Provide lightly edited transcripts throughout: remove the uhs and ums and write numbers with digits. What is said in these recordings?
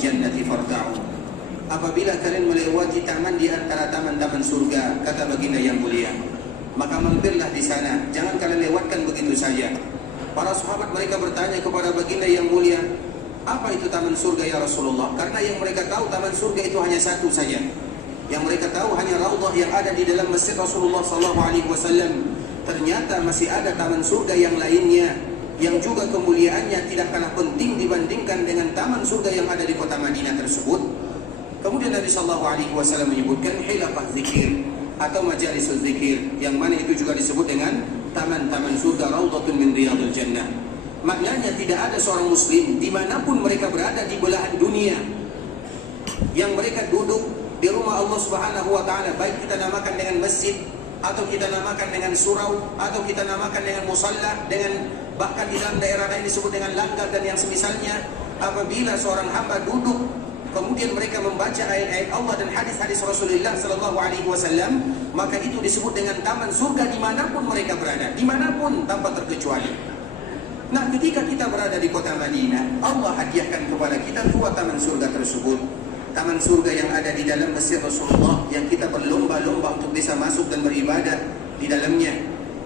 jannati farta'u. Apabila kalian melewati taman di antara taman-taman surga, kata baginda yang mulia, maka mampirlah di sana, jangan kalian lewatkan begitu saja. Para sahabat mereka bertanya kepada baginda yang mulia, apa itu taman surga ya Rasulullah? Karena yang mereka tahu taman surga itu hanya satu saja. Yang mereka tahu hanya raudhah yang ada di dalam masjid Rasulullah SAW. Ternyata masih ada taman surga yang lainnya, yang juga kemuliaannya tidak kalah penting dibandingkan dengan taman surga yang ada di kota Madinah tersebut. Kemudian Nabi SAW menyebutkan hilaqah zikir atau majalisul zikir, yang mana itu juga disebut dengan taman-taman surga, raudhatun min riyadil jannah. Maknanya tidak ada seorang muslim dimanapun mereka berada di belahan dunia yang mereka duduk di rumah Allah Subhanahu wa ta'ala, baik kita namakan dengan masjid, atau kita namakan dengan surau, atau kita namakan dengan musalla, dengan bahkan di dalam daerah lain disebut dengan langgar dan yang semisalnya. Apabila seorang hamba duduk kemudian mereka membaca ayat-ayat Allah dan hadis-hadis Rasulullah SAW, maka itu disebut dengan taman surga dimanapun mereka berada, dimanapun tanpa terkecuali. Nah, ketika kita berada di kota Madinah, Allah hadiahkan kepada kita dua taman surga tersebut. Taman surga yang ada di dalam masjid Rasulullah, yang kita berlomba-lomba untuk bisa masuk dan beribadah di dalamnya.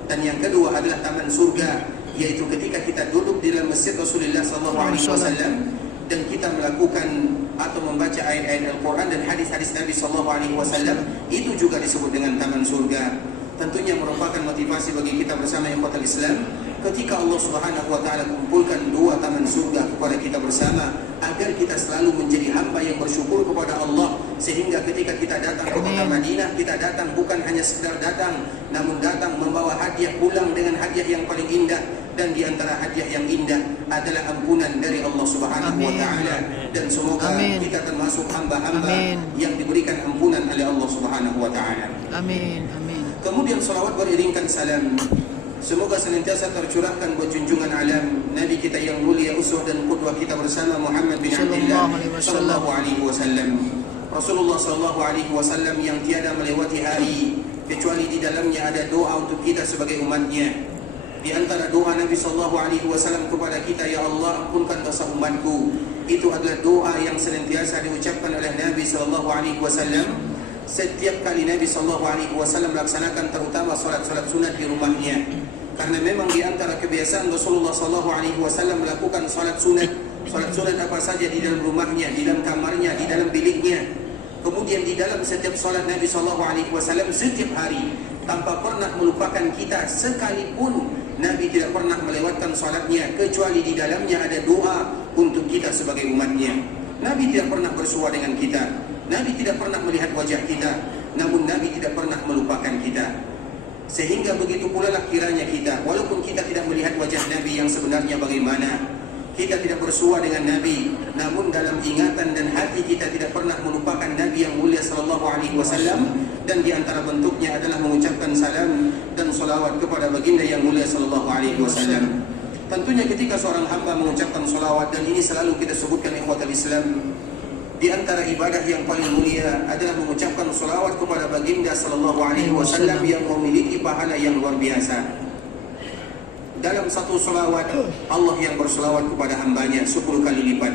Dan yang kedua adalah taman surga, yaitu ketika kita duduk di dalam masjid Rasulullah SAW dan kita melakukan atau membaca ayat-ayat Al-Quran dan hadis-hadis Nabi SAW, itu juga disebut dengan taman surga. Tentunya merupakan motivasi bagi kita bersama ikhwatul Islam, ketika Allah Subhanahu wa ta'ala kumpulkan dua taman surga kepada kita bersama, agar kita selalu menjadi hamba yang bersyukur kepada Allah, sehingga ketika kita datang ke kota Madinah, kita datang bukan hanya sekedar datang, namun datang membawa hadiah pulang dengan hadiah yang paling indah. Dan di antara hadiah yang indah adalah ampunan dari Allah Subhanahu wa ta'ala. Dan semoga kita termasuk hamba-hamba yang diberikan ampunan oleh Allah Subhanahu wa ta'ala. Amin. Amin. Kemudian salawat beriringkan salam, semoga senantiasa tercurahkan buat junjungan alam Nabi kita yang mulia, uswah dan qudwah kita bersama, Muhammad bin Abdullah sallallahu alaihi wasallam. Rasulullah sallallahu alaihi wasallam yang tiada melewati hari kecuali di dalamnya ada doa untuk kita sebagai umatnya. Di antara doa Nabi sallallahu alaihi wasallam kepada kita, ya Allah ampunkan dosa umatku, itu adalah doa yang senantiasa diucapkan oleh Nabi sallallahu alaihi wasallam setiap kali Nabi sallallahu alaihi wasallam melaksanakan terutama salat-salat sunat di rumahnya. Karena memang di antara kebiasaan Rasulullah sallallahu alaihi wasallam melakukan salat sunat apa saja di dalam rumahnya, di dalam kamarnya, di dalam biliknya. Kemudian di dalam setiap salat Nabi sallallahu alaihi wasallam setiap hari, tanpa pernah melupakan kita sekalipun, Nabi tidak pernah melewatkan salatnya kecuali di dalamnya ada doa untuk kita sebagai umatnya. Nabi tidak pernah bersua dengan kita, Nabi tidak pernah melihat wajah kita, namun Nabi tidak pernah melupakan kita. Sehingga begitu pula lah kiranya kita, walaupun kita tidak melihat wajah Nabi yang sebenarnya bagaimana, kita tidak bersua dengan Nabi, namun dalam ingatan dan hati kita tidak pernah melupakan Nabi yang mulia sallallahu alaihi wasallam. Dan di antara bentuknya adalah mengucapkan salam dan salawat kepada baginda yang mulia sallallahu alaihi wasallam. Tentunya ketika seorang hamba mengucapkan salawat, dan ini selalu kita sebutkan ikhwatul Islam, di antara ibadah yang paling mulia adalah mengucapkan salawat kepada baginda sallallahu alaihi wasallam yang memiliki pahala yang luar biasa. Dalam satu salawat, Allah yang bersalawat kepada hambanya 10 kali lipat.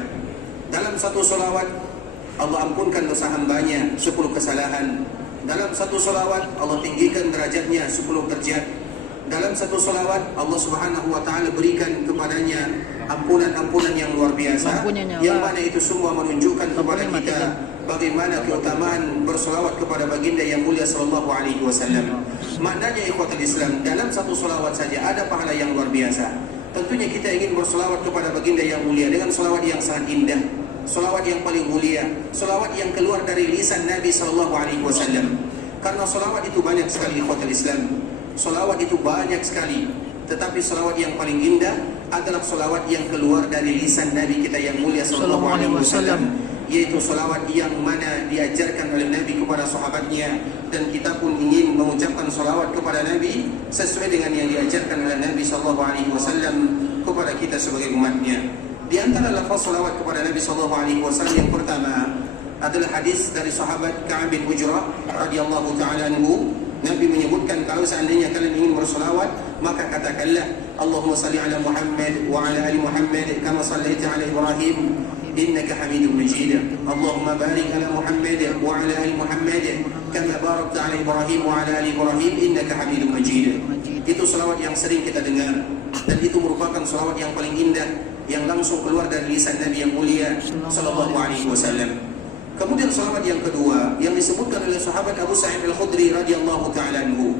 Dalam satu salawat, Allah ampunkan dosa hambanya 10 kesalahan. Dalam satu salawat, Allah tinggikan derajatnya 10 derajat. Dalam satu salawat, Allah Subhanahu wa ta'ala berikan kepadanya ampunan-ampunan yang luar biasa, yang mana itu semua menunjukkan kepada kita bagaimana keutamaan bersalawat kepada baginda yang mulia sallallahu alaihi wasallam. Maknanya ikhwatul Islam, dalam satu salawat saja ada pahala yang luar biasa. Tentunya kita ingin bersalawat kepada baginda yang mulia dengan salawat yang sangat indah, salawat yang paling mulia, salawat yang keluar dari lisan Nabi sallallahu alaihi wasallam. Karena salawat itu banyak sekali ikhwatul Islam, salawat itu banyak sekali, tetapi salawat yang paling indah adalah salawat yang keluar dari lisan Nabi kita yang mulia sallallahu alaihi wasallam, yaitu salawat yang mana diajarkan oleh Nabi kepada sahabatnya, dan kita pun ingin mengucapkan salawat kepada Nabi sesuai dengan yang diajarkan oleh Nabi sallallahu alaihi wasallam kepada kita sebagai umatnya. Di antara lafaz salawat kepada Nabi sallallahu alaihi wasallam yang pertama adalah hadis dari sahabat Ka'ab bin Ujrah radhiyallahu taala anhu. Nabi menyebutkan, kalau seandainya kalian ingin bersalawat, maka katakanlah Allahumma salli ala Muhammad wa ala ali Muhammad kama sallaita ala Ibrahim إنك حميد مجيد اللهم بارك على محمد وعلى آل محمد كما باركت على إبراهيم وعلى آل إبراهيم إنك حميد مجيد. Itu salawat yang sering kita dengar, dan itu merupakan salawat yang paling indah yang langsung keluar dari lisan Nabi yang mulia sallallahu alaihi wasallam. Kemudian salawat yang kedua yang disebutkan oleh sahabat Abu Sa'id Al-Khudri radhiyallahu taala anhu,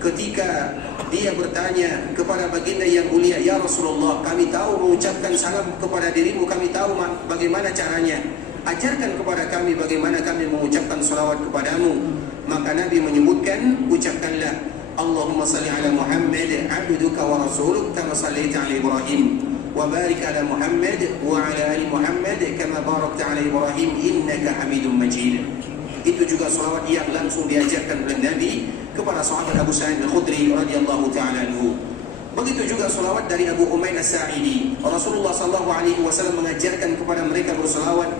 ketika dia bertanya kepada baginda yang mulia, ya Rasulullah, kami tahu mengucapkan salam kepada dirimu, kami tahu bagaimana caranya, ajarkan kepada kami bagaimana kami mengucapkan salawat kepadamu. Maka Nabi menyebutkan, ucapkanlah Allahumma salli ala Muhammad abduka wa rasuluk kama sallaita ala Ibrahim wa barik ala Muhammad wa ala ali Muhammad kama barakta ala Ibrahim innaka Hamidum Majid. Itu juga salawat yang langsung diajarkan oleh Nabi kepada sahabat Abu Sa'id Al-Khudri radhiyallahu ta'ala anhu. Begitu juga salawat dari Abu Umayn As-Sa'idi. Rasulullah sallallahu alaihi wasallam mengajarkan kepada mereka bersalawat,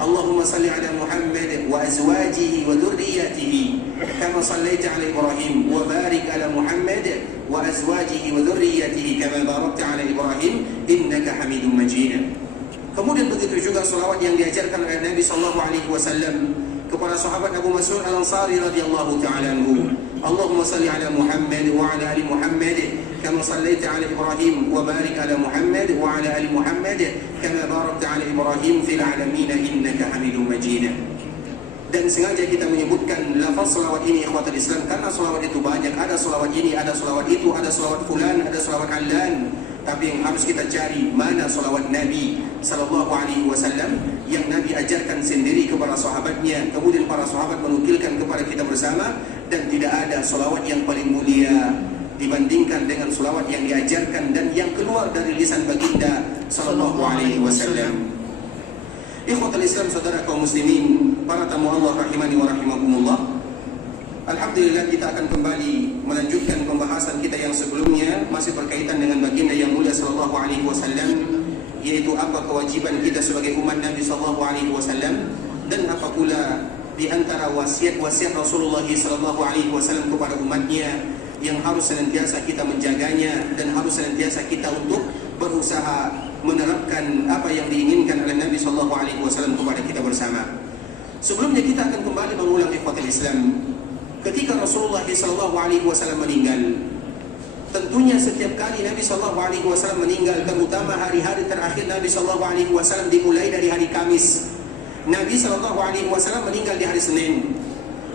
Allahumma salli ala Muhammad wa azwajihi wa dhurriyyatihi kama sallaita ala Ibrahim wa barik ala Muhammad wa azwajihi wa dhurriyyatihi kama barakta ala Ibrahim innaka Hamidum Majid. Kemudian begitu juga salawat yang diajarkan oleh Nabi sallallahu alaihi wasallam kepada sahabat Abu Mas'ud Al-Ansari radhiyallahu ta'ala anhu. Allahumma salli ala Muhammad wa ala ali Muhammad kama sallaita ala Ibrahim wa barik ala Muhammad wa ala ali Muhammad kama barakta ala Ibrahim fil alamin innaka Hamidum Majid. Dan sengaja kita menyebutkan lafaz salawat ini ikhwatul Islam karena salawat itu banyak, ada salawat ini, ada salawat itu, ada salawat fulan, ada salawat allan. Tapi yang harus kita cari mana salawat Nabi sallallahu alaihi wasallam yang Nabi ajarkan sendiri kepada sahabatnya, kemudian para sahabat menukilkan kepada kita bersama, dan tidak ada salawat yang paling mulia dibandingkan dengan salawat yang diajarkan dan yang keluar dari lisan baginda sallallahu alaihi wasallam. Ikhwatul Islam, saudara kaum muslimin, para tamu Allah rahimani wa rahimakumullah. Alhamdulillah, kita akan kembali melanjutkan pembahasan kita yang sebelumnya, masih berkaitan dengan baginda yang mulia sallallahu alaihi wasallam, yaitu apa kewajiban kita sebagai umat Nabi sallallahu alaihi wasallam, dan apa pula di antara wasiat-wasiat Rasulullah sallallahu alaihi wasallam kepada umatnya yang harus senantiasa kita menjaganya dan harus senantiasa kita untuk berusaha menerapkan apa yang diinginkan oleh Nabi sallallahu alaihi wasallam kepada kita bersama. Sebelumnya kita akan kembali mengulang ikhwatul Islam. Ketika Rasulullah sallallahu alaihi wasallam meninggal, tentunya setiap kali Nabi sallallahu alaihi wasallam meninggal, terutama hari-hari terakhir Nabi sallallahu alaihi wasallam dimulai dari hari Kamis. Nabi sallallahu alaihi wasallam meninggal di hari Senin.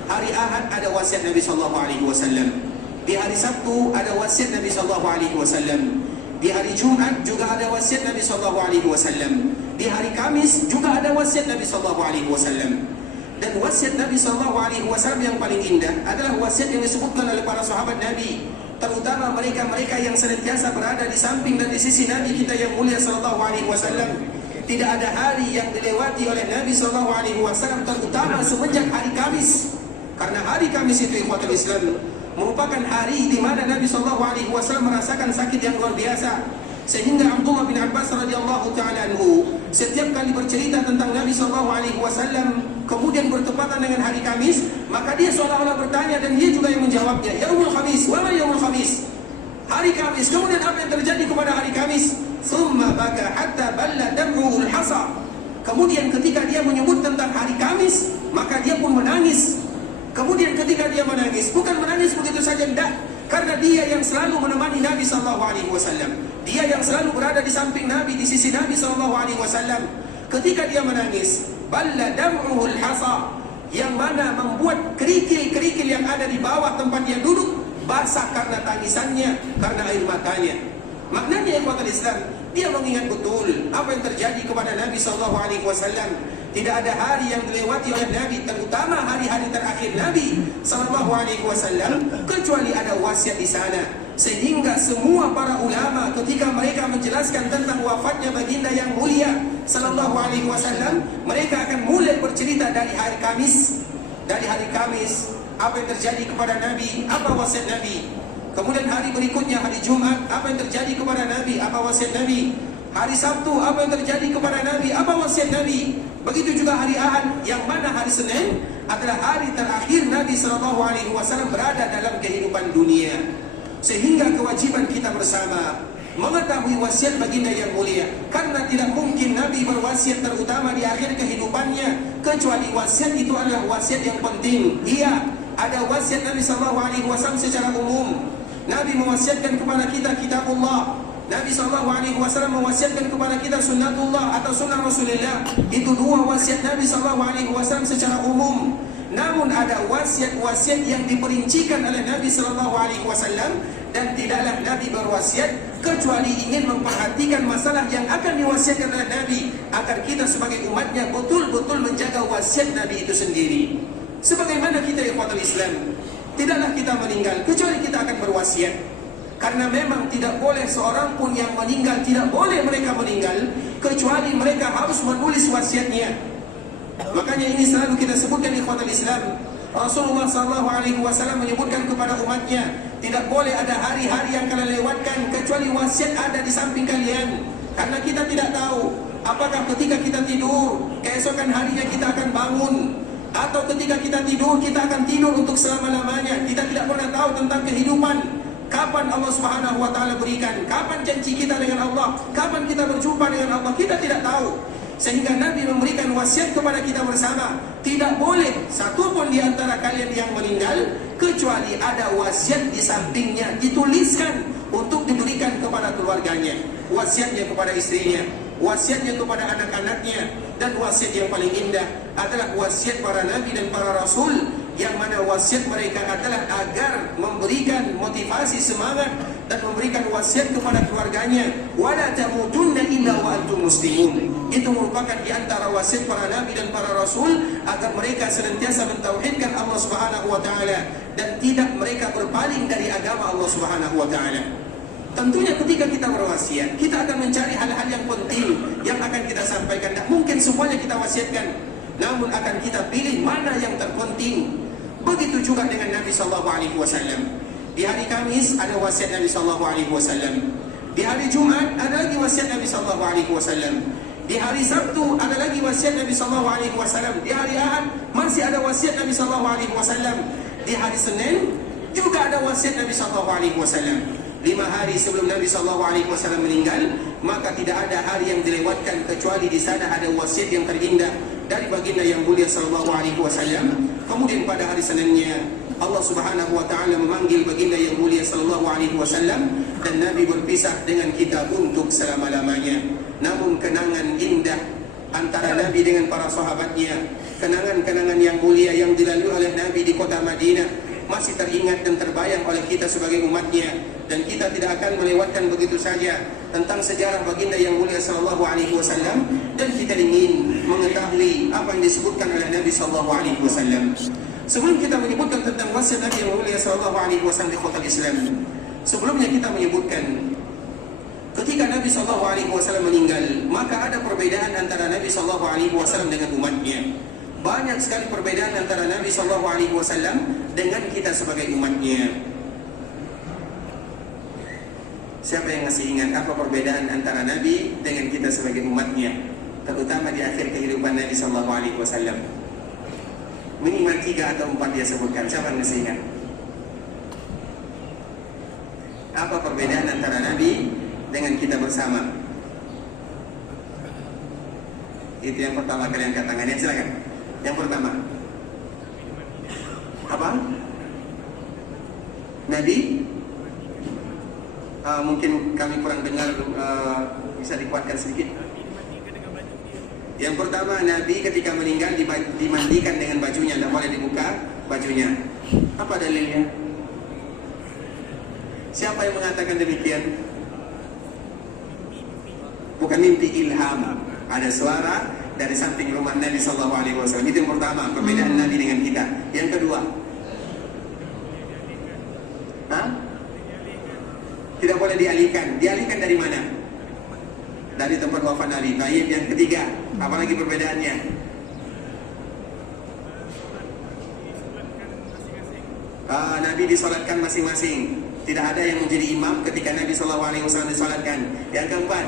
Hari Ahad ada wasiat Nabi sallallahu alaihi wasallam. Di hari Sabtu ada wasiat Nabi sallallahu alaihi wasallam. Di hari Jumat juga ada wasiat Nabi sallallahu alaihi wasallam. Di hari Kamis juga ada wasiat Nabi sallallahu alaihi wasallam. Dan wasiat Nabi sallallahu alaihi wasallam yang paling indah adalah wasiat yang disebutkan oleh para sahabat Nabi, terutama mereka-mereka yang senantiasa berada di samping dan di sisi Nabi kita yang mulia sallallahu alaihi wasallam. Tidak ada hari yang dilewati oleh Nabi sallallahu alaihi wasallam, terutama semenjak hari Kamis. Karena hari Kamis itu ikhwatul Islam merupakan hari di mana Nabi sallallahu alaihi wasallam merasakan sakit yang luar biasa. Sehingga Abdullah bin Abbas radhiyallahu ta'ala anhu setiap kali bercerita tentang Nabi sallallahu alaihi wasallam kemudian bertepatan dengan hari Kamis, maka dia seolah-olah bertanya dan dia juga yang menjawabnya, yaumul khamis, wa ma yaumul khamis? Hari Kamis. Kemudian apa yang terjadi kepada hari Kamis? Thumma baka hatta balla dam'uhu al-hasa. Kemudian ketika dia menyebut tentang hari Kamis, maka dia pun menangis. Kemudian ketika dia menangis, bukan menangis begitu saja, tidak, karena dia yang selalu menemani Nabi sallallahu alaihi wasallam. Dia yang selalu berada di samping Nabi, di sisi Nabi sallallahu alaihi wasallam. Ketika dia menangis, balla dam'uhu al-hasa, yang mana membuat kerikil-kerikil yang ada di bawah tempat dia duduk basah karena tangisannya, karena air matanya. Maknanya ikhwatul Islam, dia mengingat betul apa yang terjadi kepada Nabi sallallahu alaihi wasallam. Tidak ada hari yang dilewati oleh Nabi, terutama hari-hari terakhir Nabi sallallahu alaihi wasallam, kecuali ada wasiat di sana. Sehingga semua para ulama ketika mereka menjelaskan tentang wafatnya baginda yang mulia sallallahu alaihi wasallam, mereka akan mulai bercerita dari hari Kamis. Dari hari Kamis, apa yang terjadi kepada Nabi, apa wasiat Nabi. Kemudian hari berikutnya, hari Jumat, apa yang terjadi kepada Nabi, apa wasiat Nabi. Hari Sabtu, apa yang terjadi kepada Nabi, apa wasiat Nabi. Begitu juga hari Ahad, yang mana hari Senin adalah hari terakhir Nabi SAW berada dalam kehidupan dunia. Sehingga kewajiban kita bersama mengetahui wasiat baginda yang mulia. Karena tidak mungkin Nabi berwasiat terutama di akhir kehidupannya, kecuali wasiat itu adalah wasiat yang penting. Iya, ada wasiat Nabi SAW secara umum. Nabi mewasiatkan kepada kita kitabullah. Nabi SAW mewasiatkan kepada kita sunnatullah atau sunnah Rasulullah. Itu dua wasiat Nabi SAW secara umum. Namun ada wasiat-wasiat yang diperincikan oleh Nabi SAW, dan tidaklah Nabi berwasiat kecuali ingin memperhatikan masalah yang akan diwasiatkan oleh Nabi, agar kita sebagai umatnya betul-betul menjaga wasiat Nabi itu sendiri. Sebagaimana kita ikhwatul Islam, tidaklah kita meninggal kecuali kita akan berwasiat. Karena memang tidak boleh seorang pun yang meninggal, tidak boleh mereka meninggal kecuali mereka harus menulis wasiatnya. Makanya ini selalu kita sebutkan ikhwatul Islam. Rasulullah SAW menyebutkan kepada umatnya, tidak boleh ada hari-hari yang kalian lewatkan kecuali wasiat ada di samping kalian. Karena kita tidak tahu apakah ketika kita tidur, keesokan harinya kita akan bangun, atau ketika kita tidur, kita akan tidur untuk selama-lamanya. Kita tidak pernah tahu tentang kehidupan. Kapan Allah Subhanahu wa taala berikan, kapan janji kita dengan Allah, kapan kita berjumpa dengan Allah, kita tidak tahu. Sehingga Nabi memberikan wasiat kepada kita bersama, tidak boleh satu pun di antara kalian yang meninggal kecuali ada wasiat di sampingnya, dituliskan untuk diberikan kepada keluarganya, wasiatnya kepada istrinya, wasiatnya kepada anak-anaknya. Dan wasiat yang paling indah adalah wasiat para nabi dan para rasul, yang mana wasiat mereka adalah agar memberikan motivasi semangat dan memberikan wasiat kepada keluarganya, wala tamutunna illa wa antum muslimun. Itu merupakan di antara wasiat para nabi dan para rasul, agar mereka senantiasa mentauhidkan Allah Subhanahu wa taala dan tidak mereka berpaling dari agama Allah Subhanahu wa taala. Tentunya ketika kita berwasiat, kita akan mencari hal-hal yang penting yang akan kita sampaikan. Tak mungkin semuanya kita wasiatkan, namun akan kita pilih mana yang terpenting. Begitu juga dengan Nabi SAW. Di hari Kamis ada wasiat Nabi SAW. Di hari Jumat ada lagi wasiat Nabi SAW. Di hari Sabtu ada lagi wasiat Nabi SAW. Di hari Ahad masih ada wasiat Nabi SAW. Di hari Senin juga ada wasiat Nabi SAW. 5 hari sebelum Nabi SAW meninggal, maka tidak ada hari yang dilewatkan kecuali di sana ada wasiat yang terindah dari baginda yang mulia SAW. Kemudian pada hari Seninnya Allah Subhanahu wa taala memanggil baginda yang mulia SAW, dan Nabi berpisah dengan kita untuk selama-lamanya. Namun kenangan indah antara Nabi dengan para sahabatnya, kenangan-kenangan yang mulia yang dilalui oleh Nabi di kota Madinah masih teringat dan terbayang oleh kita sebagai umatnya, dan kita tidak akan melewatkan begitu saja tentang sejarah baginda yang mulia SAW, dan kita ingin mengetahui apa yang disebutkan oleh Nabi SAW. Sebelum kita menyebutkan tentang wasiat Nabi yang mulia SAW di kota Islam, sebelumnya kita menyebutkan ketika Nabi SAW meninggal, maka ada perbedaan antara Nabi SAW dengan umatnya. Banyak sekali perbedaan antara Nabi SAW dengan kita sebagai umatnya. Siapa yang masih ingat apa perbedaan antara Nabi dengan kita sebagai umatnya, terutama di akhir kehidupan Nabi SAW? Minimal 3 atau 4 dia sebutkan. Siapa yang masih ingat? Apa perbedaan antara Nabi dengan kita bersama? Itu yang pertama kalian angkat tangannya, silakan. Yang pertama apa? Nabi mungkin kami kurang dengar, bisa dikuatkan sedikit. Yang pertama, Nabi ketika meninggal dimandikan dengan bajunya, tidak boleh dibuka bajunya. Apa dalilnya? Siapa yang mengatakan demikian? Bukan mimpi, ilham. Ada suara dari samping rumah Nabi SAW. Itu yang pertama, perbedaan Nabi dengan kita. Yang kedua, tidak boleh dialihkan. Dialihkan dari mana? Dari tempat wafat Nabi. Baik. Yang ketiga, apalagi perbedaannya? Nabi disolatkan masing-masing. Tidak ada yang menjadi imam ketika Nabi SAW disolatkan. Yang keempat,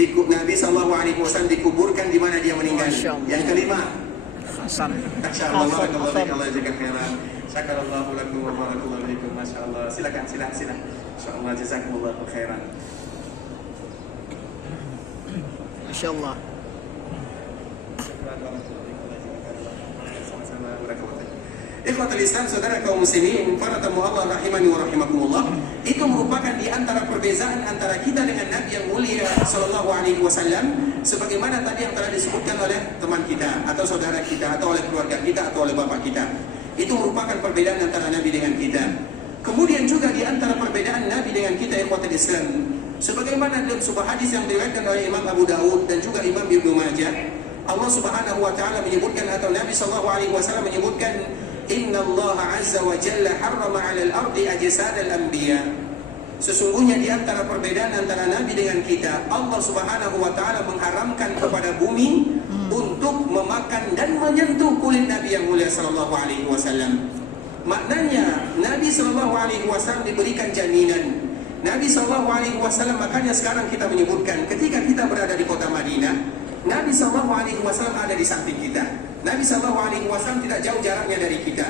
Nabi SAW dikuburkan di mana dia meninggal. Yang kelima, Hasan. Masyaallah, barakallahu fiik, Allah jazakum khairan. Syakarallahu lakum wa barakallahu fiikum. Masyaallah. Silakan. Insyaallah jazakumullahu khairan. Insyaallah. Ikhwatul Islam, saudara kaum muslimin, para tamu Allah rahimani wa rahimakumullah, itu merupakan di antara perbezaan antara kita dengan Nabi yang mulia sallallahu alaihi wasallam, sebagaimana tadi yang telah disebutkan oleh teman kita atau saudara kita atau oleh keluarga kita atau oleh bapak kita. Itu merupakan perbedaan antara Nabi dengan kita. Kemudian juga di antara perbedaan Nabi dengan kita, ikhwatul Islam, sebagaimana dalam sebuah hadis yang diriwayatkan oleh Imam Abu Dawud dan juga Imam Ibnu Majah, Allah Subhanahu wa taala menyebutkan atau Nabi sallallahu alaihi wasallam menyebutkan, Inna Allah Azza wa Jalla harrama 'alal ardi ajsad al-anbiya. Sesungguhnya di antara perbedaan antara Nabi dengan kita, Allah Subhanahu wa taala mengharamkan kepada bumi untuk memakan dan menyentuh kulit Nabi yang mulia sallallahu alaihi wasallam. Maknanya Nabi sallallahu alaihi wasallam diberikan jaminan. Nabi sallallahu alaihi wasallam, makanya sekarang kita menyebutkan ketika kita berada di kota Madinah, Nabi sallallahu alaihi wasallam ada di samping kita. Nabi sallallahu alaihi wasallam tidak jauh jaraknya dari kita.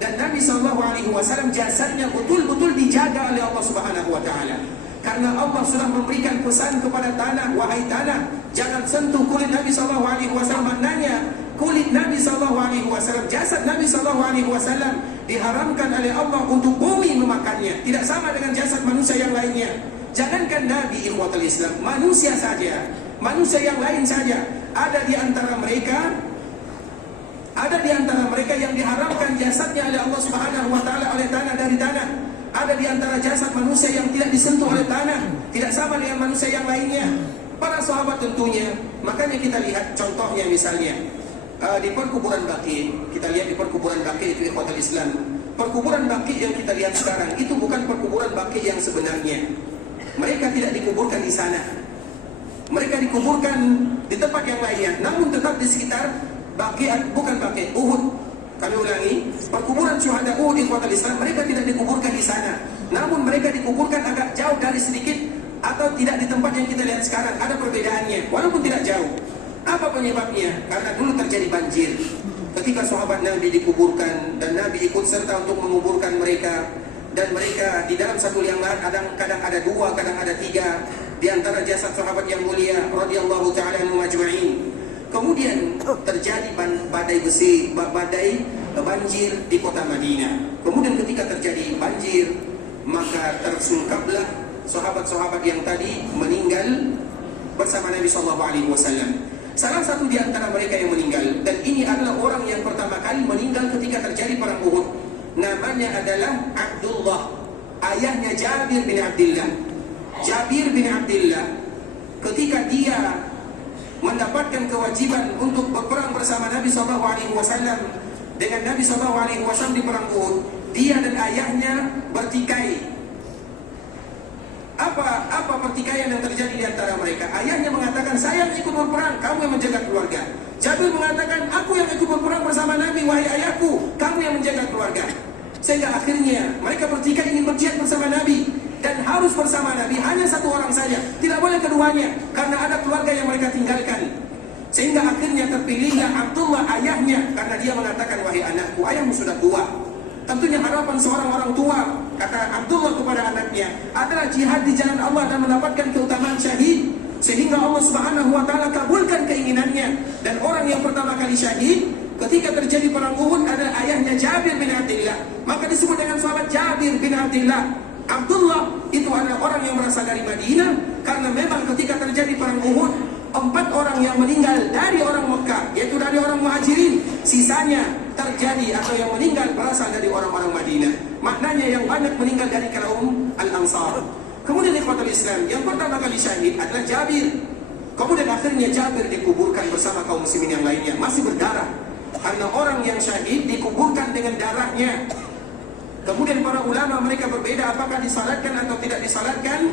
Dan Nabi sallallahu alaihi wasallam jasadnya betul-betul dijaga oleh Allah Subhanahu wa taala. Karena Allah sudah memberikan pesan kepada tanah, wahai tanah, jangan sentuh kulit Nabi sallallahu alaihi wasallam. Maknanya kulit Nabi sallallahu alaihi wasallam, jasad Nabi sallallahu alaihi wasallam diharamkan oleh Allah untuk bumi memakannya. Tidak sama dengan jasad manusia yang lainnya. Jangankan Nabi, ikhwatul Islam, manusia saja, manusia yang lain saja, ada di antara mereka yang diharamkan jasadnya oleh Allah Subhanahu wa taala oleh tanah dari tanah. Ada di antara jasad manusia yang tidak disentuh oleh tanah, tidak sama dengan manusia yang lainnya. Para sahabat tentunya. Makanya kita lihat contohnya misalnya di perkuburan Baqi. Kita lihat di perkuburan Baqi itu, ikhwatul Islam. Perkuburan Baqi yang kita lihat sekarang itu bukan perkuburan Baqi yang sebenarnya. Mereka tidak dikuburkan di sana. Mereka dikuburkan di tempat yang lainnya, namun tetap di sekitar Baqi, bukan Baqi, Uhud. Kami ulangi, perkuburan syuhada Uhud, ikhwatul Islam, mereka tidak dikuburkan di sana, namun mereka dikuburkan agak jauh dari sedikit atau tidak di tempat yang kita lihat sekarang. Ada perbedaannya, walaupun tidak jauh. Apa penyebabnya? Karena dulu terjadi banjir. Ketika sahabat Nabi dikuburkan dan Nabi ikut serta untuk menguburkan mereka, dan mereka di dalam satu liang lahat kadang ada dua, kadang ada tiga di antara jasad sahabat yang mulia radhiyallahu ta'ala anhum ajma'in. Kemudian terjadi badai banjir di kota Madinah. Kemudian ketika terjadi banjir, maka tersungkaplah sahabat-sahabat yang tadi meninggal bersama Nabi sallallahu alaihi wasallam. Salah satu di antara mereka yang meninggal, dan ini adalah orang yang pertama kali meninggal ketika terjadi perang Uhud, namanya adalah Abdullah, ayahnya Jabir bin Abdullah. Jabir bin Abdullah ketika dia mendapatkan kewajiban untuk berperang bersama Nabi sallallahu alaihi wasallam dengan Nabi sallallahu alaihi wasallam di perang Uhud, dia dan ayahnya bertikai. Apa pertikaian yang terjadi di antara mereka? Ayahnya mengatakan, saya yang ikut berperang, kamu yang menjaga keluarga. Jabir mengatakan, aku yang ikut berperang bersama Nabi, wahai ayahku, kamu yang menjaga keluarga. Sehingga akhirnya mereka bertikai ingin berjihad bersama Nabi, dan harus bersama Nabi hanya satu orang saja, tidak boleh keduanya, karena ada keluarga yang mereka tinggalkan. Sehingga akhirnya terpilihlah Abdullah ayahnya, karena dia mengatakan, wahai anakku, ayahmu sudah tua. Tentunya harapan seorang orang tua, kata Abdullah kepada anaknya, adalah jihad di jalan Allah dan mendapatkan keutamaan syahid. Sehingga Allah Subhanahu wa taala kabulkan keinginannya. Dan orang yang pertama kali syahid ketika terjadi perang Uhud adalah ayahnya Jabir bin Abdullah. Maka disebut dengan sahabat Jabir bin Abdullah. Abdullah itu adalah orang yang berasal dari Madinah, karena memang ketika terjadi perang Uhud, 4 orang yang meninggal dari orang Mekah, yaitu dari orang Muhajirin, sisanya terjadi atau yang meninggal berasal dari orang-orang Madinah. Maknanya yang banyak meninggal dari kaum Al-Ansar. Kemudian ikhwatul Islam, yang pertama kali syahid adalah Jabir. Kemudian akhirnya Jabir dikuburkan bersama kaum muslimin yang lainnya, masih berdarah. Karena orang yang syahid dikuburkan dengan darahnya. Kemudian para ulama mereka berbeda apakah disalatkan atau tidak disalatkan.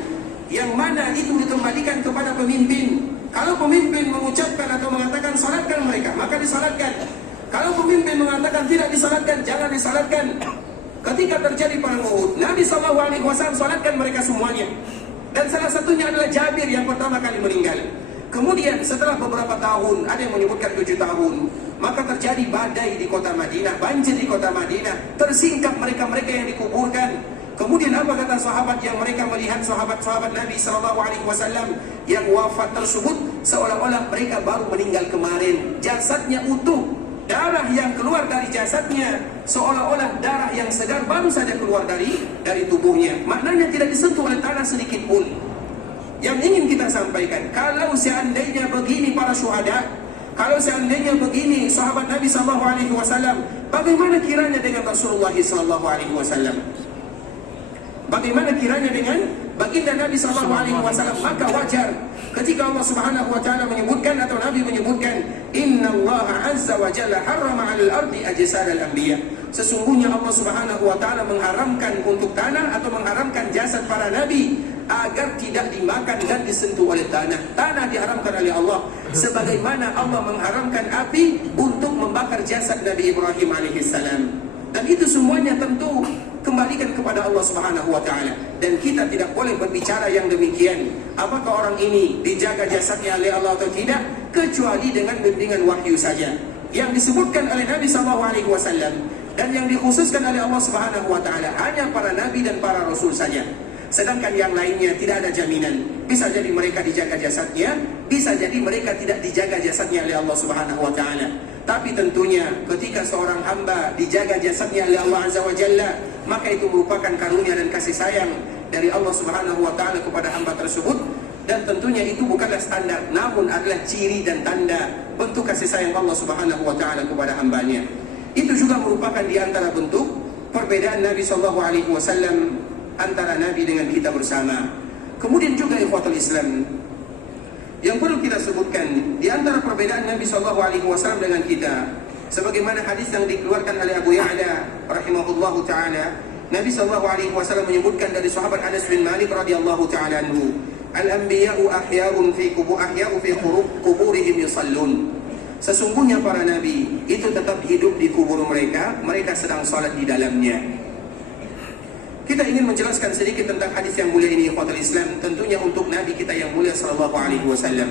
Yang mana itu dikembalikan kepada pemimpin. Kalau pemimpin mengucapkan atau mengatakan salatkan mereka, maka disalatkan. Kalau pemimpin mengatakan tidak disalatkan, jangan disalatkan. Ketika terjadi perang Uhud, Nabi SAW salatkan mereka semuanya. Dan salah satunya adalah Jabir yang pertama kali meninggal. Kemudian setelah beberapa tahun, ada yang menyebutkan 7 tahun, maka terjadi badai di kota Madinah, banjir di kota Madinah, tersingkap mereka-mereka yang dikuburkan. Kemudian apa kata sahabat yang mereka melihat sahabat-sahabat Nabi SAW yang wafat tersebut seolah-olah mereka baru meninggal kemarin, jasadnya utuh, darah yang keluar dari jasadnya seolah-olah darah yang segar baru saja keluar dari tubuhnya, maknanya tidak disentuh oleh tanah sedikit pun. Yang ingin kita sampaikan, kalau seandainya begini para syuhada, kalau seandainya begini sahabat Nabi SAW, bagaimana kiranya dengan Rasulullah SAW? Bagaimana kiranya dengan baginda Nabi SAW? Maka wajar ketika Allah Subhanahu wa taala menyebutkan atau Nabi menyebutkan, innallaha azza wa jalla harrama 'alal ardi ajsadal anbiya. Sesungguhnya Allah Subhanahu wa taala mengharamkan untuk tanah atau mengharamkan jasad para nabi agar tidak dimakan dan disentuh oleh tanah. Tanah diharamkan oleh Allah, sebagaimana Allah mengharamkan api untuk membakar jasad Nabi Ibrahim alaihissalam. Dan itu semuanya tentu kembalikan kepada Allah Subhanahu wa taala, dan kita tidak boleh berbicara yang demikian. Apakah orang ini dijaga jasadnya oleh Allah atau tidak, kecuali dengan bimbingan wahyu saja yang disebutkan oleh Nabi SAW dan yang dikhususkan oleh Allah Subhanahu wa taala hanya para nabi dan para rasul saja. Sedangkan yang lainnya tidak ada jaminan. Bisa jadi mereka dijaga jasadnya, bisa jadi mereka tidak dijaga jasadnya oleh Allah Subhanahu wa taala. Tapi tentunya ketika seorang hamba dijaga jasadnya oleh Allah Azza wa Jalla, maka itu merupakan karunia dan kasih sayang dari Allah Subhanahu wa taala kepada hamba tersebut. Dan tentunya itu bukanlah standar, namun adalah ciri dan tanda bentuk kasih sayang Allah Subhanahu wa taala kepada hambanya. Itu juga merupakan di antara bentuk perbedaan Nabi SAW antara Nabi dengan kita bersama. Kemudian juga ikhwatul Islam, yang perlu kita sebutkan di antara perbedaan Nabi SAW dengan kita, sebagaimana hadis yang dikeluarkan oleh Abu Ya'la rahimahullahu taala, Nabi SAW menyebutkan dari sahabat Anas bin Malik radhiyallahu taala anhu, al-anbiya'u ahya'un fi quburihim yusallun. Sesungguhnya para nabi itu tetap hidup di kubur mereka, mereka sedang salat di dalamnya. Kita ingin menjelaskan sedikit tentang hadis yang mulia ini, ikhwatul Islam, tentunya untuk Nabi kita yang mulia sallallahu alaihi wasallam.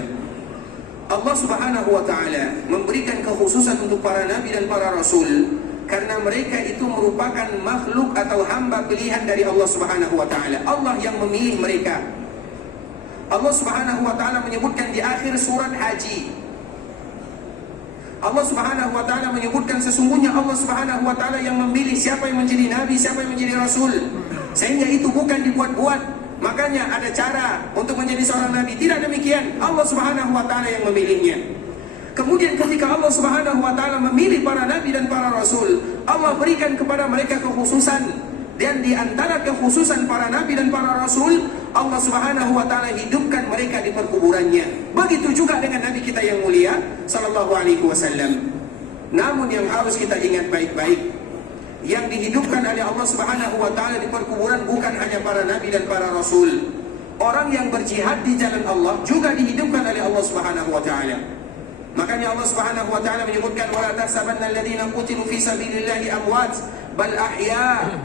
Allah Subhanahu wa taala memberikan kekhususan untuk para nabi dan para rasul karena mereka itu merupakan makhluk atau hamba pilihan dari Allah Subhanahu wa taala. Allah yang memilih mereka. Allah Subhanahu wa taala menyebutkan di akhir surat Haji, Allah Subhanahu wa taala menyebutkan sesungguhnya Allah Subhanahu wa taala yang memilih siapa yang menjadi nabi, siapa yang menjadi rasul. Sehingga itu bukan dibuat-buat. Makanya ada cara untuk menjadi seorang nabi, tidak demikian. Allah Subhanahu wa taala yang memilihnya. Kemudian ketika Allah Subhanahu wa taala memilih para nabi dan para rasul, Allah berikan kepada mereka kekhususan. Dan di antara kekhususan para nabi dan para rasul, Allah Subhanahu wa taala hidupkan mereka di perkuburannya. Begitu juga dengan nabi kita yang mulia sallallahu alaihi wasallam. Namun yang harus kita ingat baik-baik, yang dihidupkan oleh Allah Subhanahu wa taala di perkuburan bukan hanya para nabi dan para rasul. Orang yang berjihad di jalan Allah juga dihidupkan oleh Allah Subhanahu wa taala. Makanya Allah Subhanahu wa taala menyebutkan, wala tahsabanna alladziina qutilu fi sabilillahi amwat bal ahya.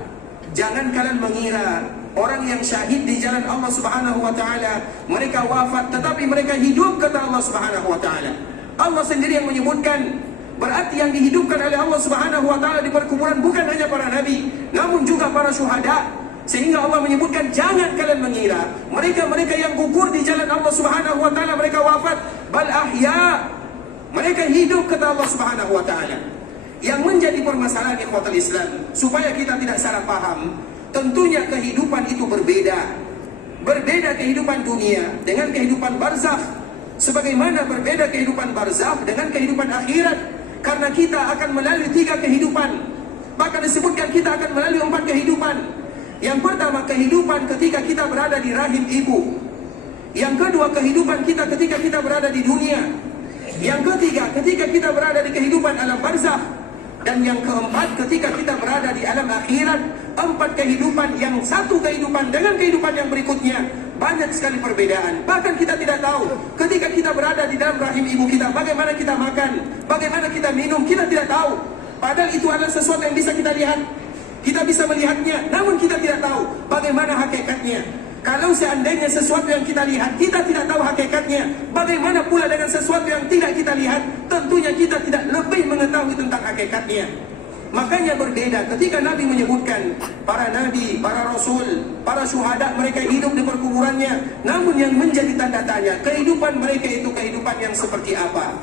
Jangan kalian mengira orang yang syahid di jalan Allah Subhanahu wa taala mereka wafat, tetapi mereka hidup, kata Allah Subhanahu wa taala. Allah sendiri yang menyebutkan, berarti yang dihidupkan oleh Allah Subhanahu wa taala di perkuburan bukan hanya para nabi, namun juga para syuhada. Sehingga Allah menyebutkan, jangan kalian mengira mereka-mereka yang gugur di jalan Allah Subhanahu wa taala mereka wafat, bal ahya. Mereka hidup, kata Allah Subhanahu wa taala. Yang menjadi permasalahan ikhwatul Islam, supaya kita tidak salah paham, tentunya kehidupan itu berbeda. Berbeda kehidupan dunia dengan kehidupan barzakh. Sebagaimana berbeda kehidupan barzakh dengan kehidupan akhirat. Karena kita akan melalui 3 kehidupan. Bahkan disebutkan kita akan melalui 4 kehidupan. Yang pertama, kehidupan ketika kita berada di rahim ibu. Yang kedua, kehidupan kita ketika kita berada di dunia. Yang ketiga, ketika kita berada di kehidupan alam barzakh. Dan yang keempat, ketika kita berada di alam akhirat. 4 kehidupan, yang satu kehidupan dengan kehidupan yang berikutnya banyak sekali perbedaan. Bahkan kita tidak tahu ketika kita berada di dalam rahim ibu kita, bagaimana kita makan, bagaimana kita minum, kita tidak tahu. Padahal itu adalah sesuatu yang bisa kita lihat. Kita bisa melihatnya, namun kita tidak tahu bagaimana hakikatnya. Kalau seandainya sesuatu yang kita lihat, kita tidak tahu hakikatnya, bagaimana pula dengan sesuatu yang tidak kita lihat? Tentunya kita tidak lebih mengetahui tentang hakikatnya. Makanya berbeda ketika Nabi menyebutkan para nabi, para rasul, para syuhada mereka hidup di perkuburannya. Namun yang menjadi tanda tanya, kehidupan mereka itu kehidupan yang seperti apa?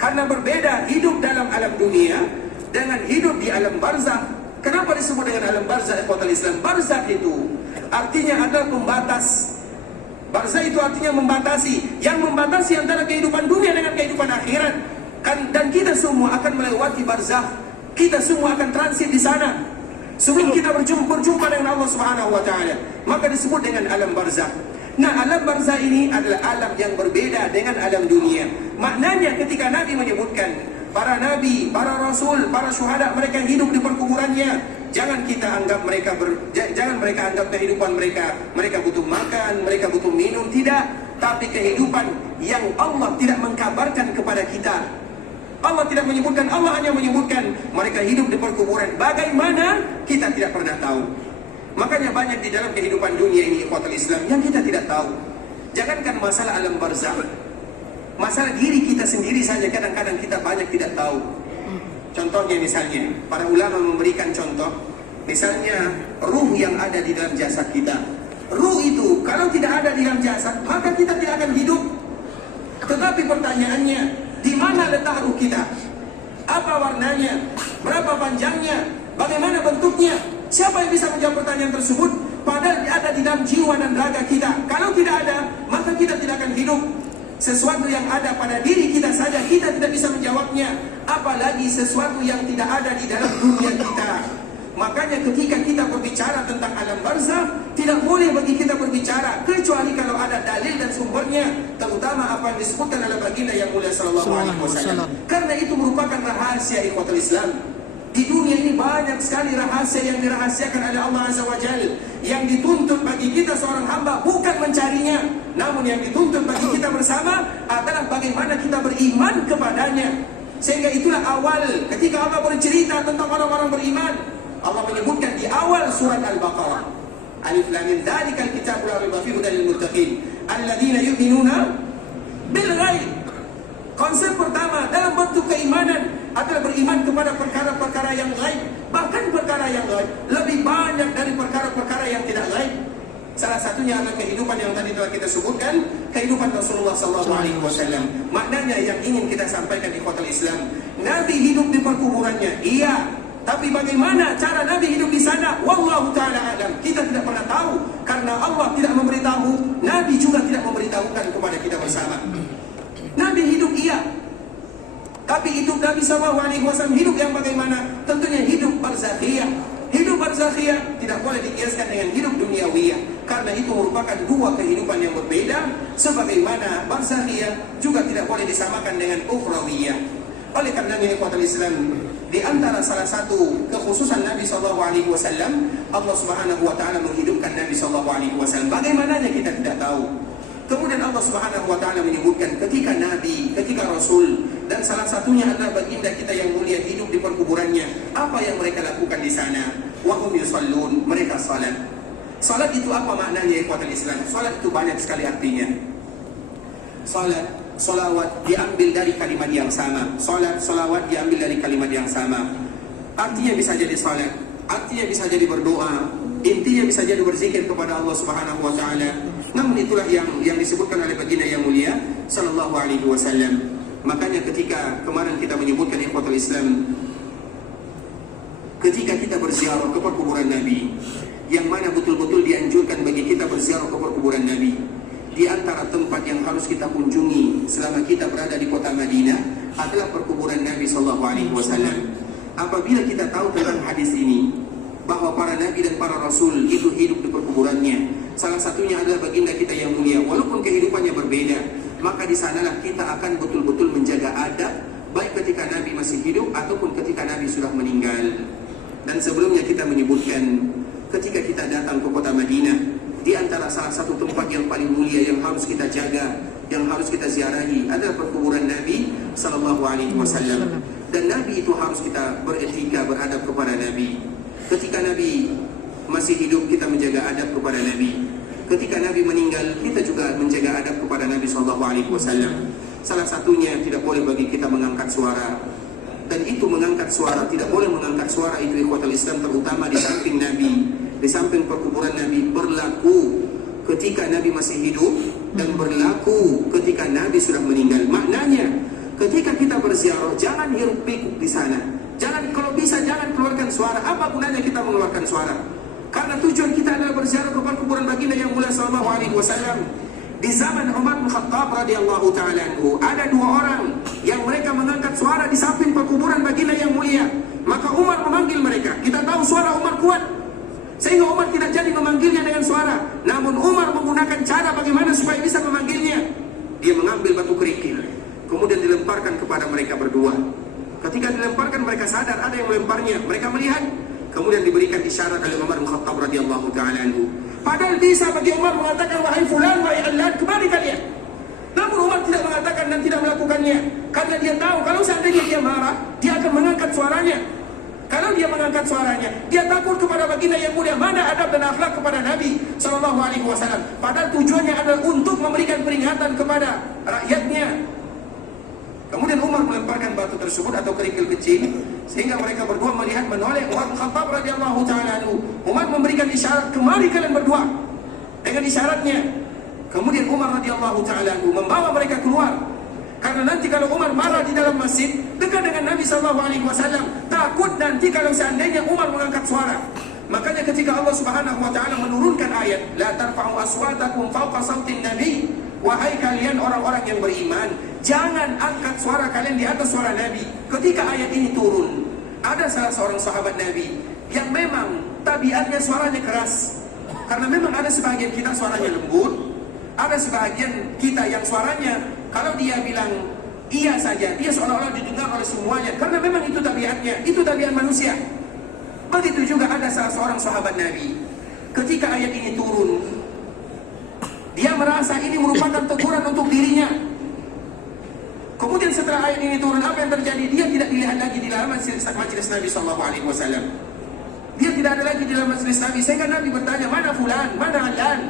Karena berbeda hidup dalam alam dunia dengan hidup di alam barzakh. Kenapa disebut dengan alam barzakh, ikhwatal Islam? Barzakh itu artinya adalah pembatas. Barzakh itu artinya membatasi, yang membatasi antara kehidupan dunia dengan kehidupan akhirat. Dan kita semua akan melewati barzakh. Kita semua akan transit di sana sebelum kita berjumpa dengan Allah Subhanahu wa taala. Maka disebut dengan alam barzakh. Nah, alam barzakh ini adalah alam yang berbeda dengan alam dunia. Maknanya ketika Nabi menyebutkan para nabi, para rasul, para syuhada mereka hidup di perkuburannya, jangan kita anggap jangan mereka anggap kehidupan mereka butuh makan, mereka butuh minum, tidak. Tapi kehidupan yang Allah tidak mengkabarkan kepada kita. Allah tidak menyebutkan, Allah hanya menyebutkan mereka hidup di perkuburan. Bagaimana kita tidak pernah tahu. Makanya banyak di dalam kehidupan dunia ini ikhwatul Islam yang kita tidak tahu. Jangankan masalah alam barzakh, masalah diri kita sendiri saja kadang-kadang kita banyak tidak tahu. Contohnya misalnya, para ulama memberikan contoh, misalnya ruh yang ada di dalam jasad kita. Ruh itu kalau tidak ada di dalam jasad, maka kita tidak akan hidup. Tetapi pertanyaannya, di mana letak ruh kita? Apa warnanya? Berapa panjangnya? Bagaimana bentuknya? Siapa yang bisa menjawab pertanyaan tersebut? Padahal ada di dalam jiwa dan raga kita. Kalau tidak ada, maka kita tidak akan hidup. Sesuatu yang ada pada diri kita saja kita tidak bisa menjawabnya, apalagi sesuatu yang tidak ada di dalam dunia kita. Makanya ketika kita berbicara tentang alam barzakh, tidak boleh bagi kita berbicara kecuali kalau ada dalil dan sumbernya, terutama apa yang disebutkan oleh baginda yang mulia sallallahu alaihi wasallam. Karena itu merupakan rahasia ikhwatul Islam. Di dunia ini banyak sekali rahasia yang dirahasiakan oleh Allah Azza wa Jalla. Yang dituntut bagi kita seorang hamba bukan mencarinya, namun yang dituntut bagi kita bersama adalah bagaimana kita beriman kepadanya. Sehingga itulah awal ketika Allah bercerita tentang orang-orang beriman, Allah menyebutkan di awal surat Al-Baqarah, Alif Lam Mim, dzalikal kitabul la raiba fihi hudal lil muttaqin alladzina yu'minuna bil ghaib. Konsep pertama dalam bentuk keimanan adalah beriman kepada perkara-perkara yang gaib. Bahkan perkara yang gaib lebih banyak dari perkara-perkara yang tidak gaib. Salah satunya adalah kehidupan yang tadi telah kita sebutkan, kehidupan Rasulullah SAW. Maknanya yang ingin kita sampaikan di ikhwatul Islam, Nabi hidup di perkuburannya, iya. Tapi bagaimana cara Nabi hidup di sana? Wallahu ta'ala alam. Kita tidak pernah tahu. Karena Allah tidak memberitahu, Nabi juga tidak memberitahukan kepada kita bersama. Nabi hidup iya, tapi hidup Nabi SAW hidup yang bagaimana? Tentunya hidup barzakhiyah. Hidup barzakhiyah tidak boleh dikiaskan dengan hidup duniawiyah, karena itu merupakan dua kehidupan yang berbeda. Sebagaimana barzakhiyah juga tidak boleh disamakan dengan ukhrawiyah. Oleh karenanya ikhwatul Islam, di antara salah satu kekhususan Nabi SAW, Allah Subhanahu wa taala menghidupkan Nabi SAW. Bagaimananya kita tidak tahu. Kemudian Allah Subhanahu wa taala menyebutkan ketika Nabi, ketika Rasul, dan salah satunya adalah baginda kita yang mulia hidup di perkuburannya. Apa yang mereka lakukan di sana? Wa hum yusallun, mereka salat. Salat itu apa maknanya ikhwatul Islam? Salat itu banyak sekali artinya. Salat, salawat diambil dari kalimat yang sama. Salat, salawat diambil dari kalimat yang sama. Artinya bisa jadi salat, artinya bisa jadi berdoa, intinya bisa jadi berzikir kepada Allah Subhanahu wa taala. Namun itulah yang disebutkan oleh baginda yang mulia sallallahu alaihi wasallam. Makanya ketika kemarin kita menyebutkan ikhwatul Islam, ketika kita berziarah ke perkuburan Nabi, yang mana betul-betul dianjurkan bagi kita berziarah ke perkuburan Nabi, di antara tempat yang harus kita kunjungi selama kita berada di kota Madinah adalah perkuburan Nabi sallallahu alaihi wasallam. Apabila kita tahu tentang hadis ini, bahwa para nabi dan para rasul itu hidup di perkuburannya, salah satunya adalah baginda kita yang mulia, walaupun kehidupannya berbeda, maka di sanalah kita akan betul-betul menjaga adab, baik ketika Nabi masih hidup ataupun ketika Nabi sudah meninggal. Dan sebelumnya kita menyebutkan, ketika kita datang ke kota Madinah, di antara salah satu tempat yang paling mulia yang harus kita jaga, yang harus kita ziarahi adalah perkuburan Nabi sallallahu alaihi wasallam. Dan Nabi itu harus kita beretika, beradab kepada Nabi. Ketika Nabi masih hidup, kita menjaga adab kepada Nabi. Ketika Nabi meninggal, kita juga menjaga adab kepada Nabi sallallahu alaihi wasallam. Salah satunya tidak boleh bagi kita mengangkat suara. dan itu mengangkat suara. Tidak boleh mengangkat suara itu ikhwatul Islam, terutama di samping Nabi, di samping perkuburan Nabi. Berlaku ketika Nabi masih hidup dan berlaku ketika Nabi sudah meninggal. Maknanya ketika kita berziarah jangan hiruk pikuk di sana. Jangan, kalau bisa jangan keluarkan suara. Apa gunanya kita mengeluarkan suara? Karena tujuan kita adalah berziarah ke perkuburan baginda yang mulia sallallahu alaihi wasallam. Di zaman Umar bin Khattab radhiyallahu taala anhu, ada dua orang yang mereka mengangkat suara di samping perkuburan baginda yang mulia. Maka Umar memanggil mereka. Kita tahu suara Umar kuat, sehingga Umar tidak jadi memanggilnya dengan suara. Namun Umar menggunakan cara bagaimana supaya bisa memanggilnya. Dia mengambil batu kerikil, kemudian dilemparkan kepada mereka berdua. Ketika dilemparkan, mereka sadar ada yang melemparnya. Mereka melihat, kemudian diberikan isyarat oleh Umar bin Khattab radhiyallahu taala anhu. Padahal bisa bagi Umar mengatakan, wahai fulan, wahai allan, kembali kalian. Namun Umar tidak mengatakan dan tidak melakukannya, karena dia tahu kalau seandainya dia marah, dia akan mengangkat suaranya. Kalau dia mengangkat suaranya, dia takut kepada baginda yang mulia. Mana adab dan akhlak kepada Nabi sallallahu alaihi wasallam. Padahal tujuannya adalah untuk memberikan peringatan kepada rakyatnya. Kemudian Umar melemparkan batu tersebut atau kerikil kecil, sehingga mereka berdua melihat menoleh Umar bin Khattab radhiyallahu taala anhu. Umar memberikan isyarat, kemari kalian berdua, dengan isyaratnya. Kemudian Umar radhiyallahu taala anhu membawa mereka keluar. Karena nanti kalau Umar marah di dalam masjid dekat dengan Nabi sallallahu alaihi wasallam, takut nanti kalau seandainya Umar mengangkat suara. Makanya ketika Allah Subhanahu wa taala menurunkan ayat, la tarfa'u aswatakum fawqa sautin nabi, wahai kalian orang-orang yang beriman, jangan angkat suara kalian di atas suara Nabi. Ketika ayat ini turun, ada salah seorang sahabat Nabi yang memang tabiatnya suaranya keras. Karena memang ada sebagian kita suaranya lembut, ada sebagian kita yang suaranya kalau dia bilang iya saja, dia seolah-olah didengar oleh semuanya. Karena memang itu tabiatnya, itu tabiat manusia. Begitu juga ada salah seorang sahabat Nabi. Ketika ayat ini turun, dia merasa ini merupakan teguran untuk dirinya. Kemudian setelah ayat ini turun, apa yang terjadi? Dia tidak dilihat lagi di dalam majelis Nabi sallallahu alaihi wasallam. Dia tidak ada lagi di dalam majelis Nabi. Sehingga Nabi bertanya, mana fulan, mana alan?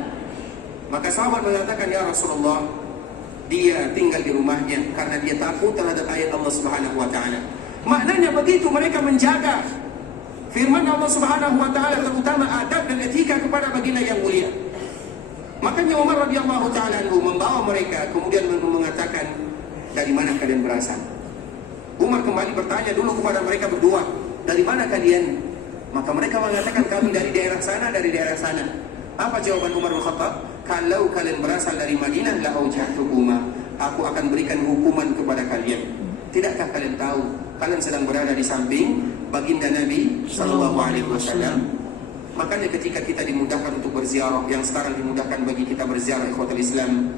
Maka sahabat mengatakan, ya Rasulullah, dia tinggal di rumahnya karena dia takut terhadap ayat Allah Subhanahu wa taala. Maknanya begitu mereka menjaga firman Allah Subhanahu wa taala, terutama adab dan etika kepada baginda yang mulia. Makanya Umar radhiyallahu taala anhu membawa mereka, kemudian mengatakan, dari mana kalian berasal? Umar kembali bertanya dulu kepada mereka berdua, dari mana kalian? Maka mereka mengatakan, kami dari daerah sana, dari daerah sana. Apa jawaban Umar bin Khattab? Kalau kalian berasal dari Madinah, la aujahtukuma, aku akan berikan hukuman kepada kalian. Tidakkah kalian tahu kalian sedang berada di samping baginda Nabi sallallahu alaihi wasallam? Makanya ketika kita dimudahkan untuk berziarah, yang sekarang dimudahkan bagi kita berziarah ikhwatul Islam,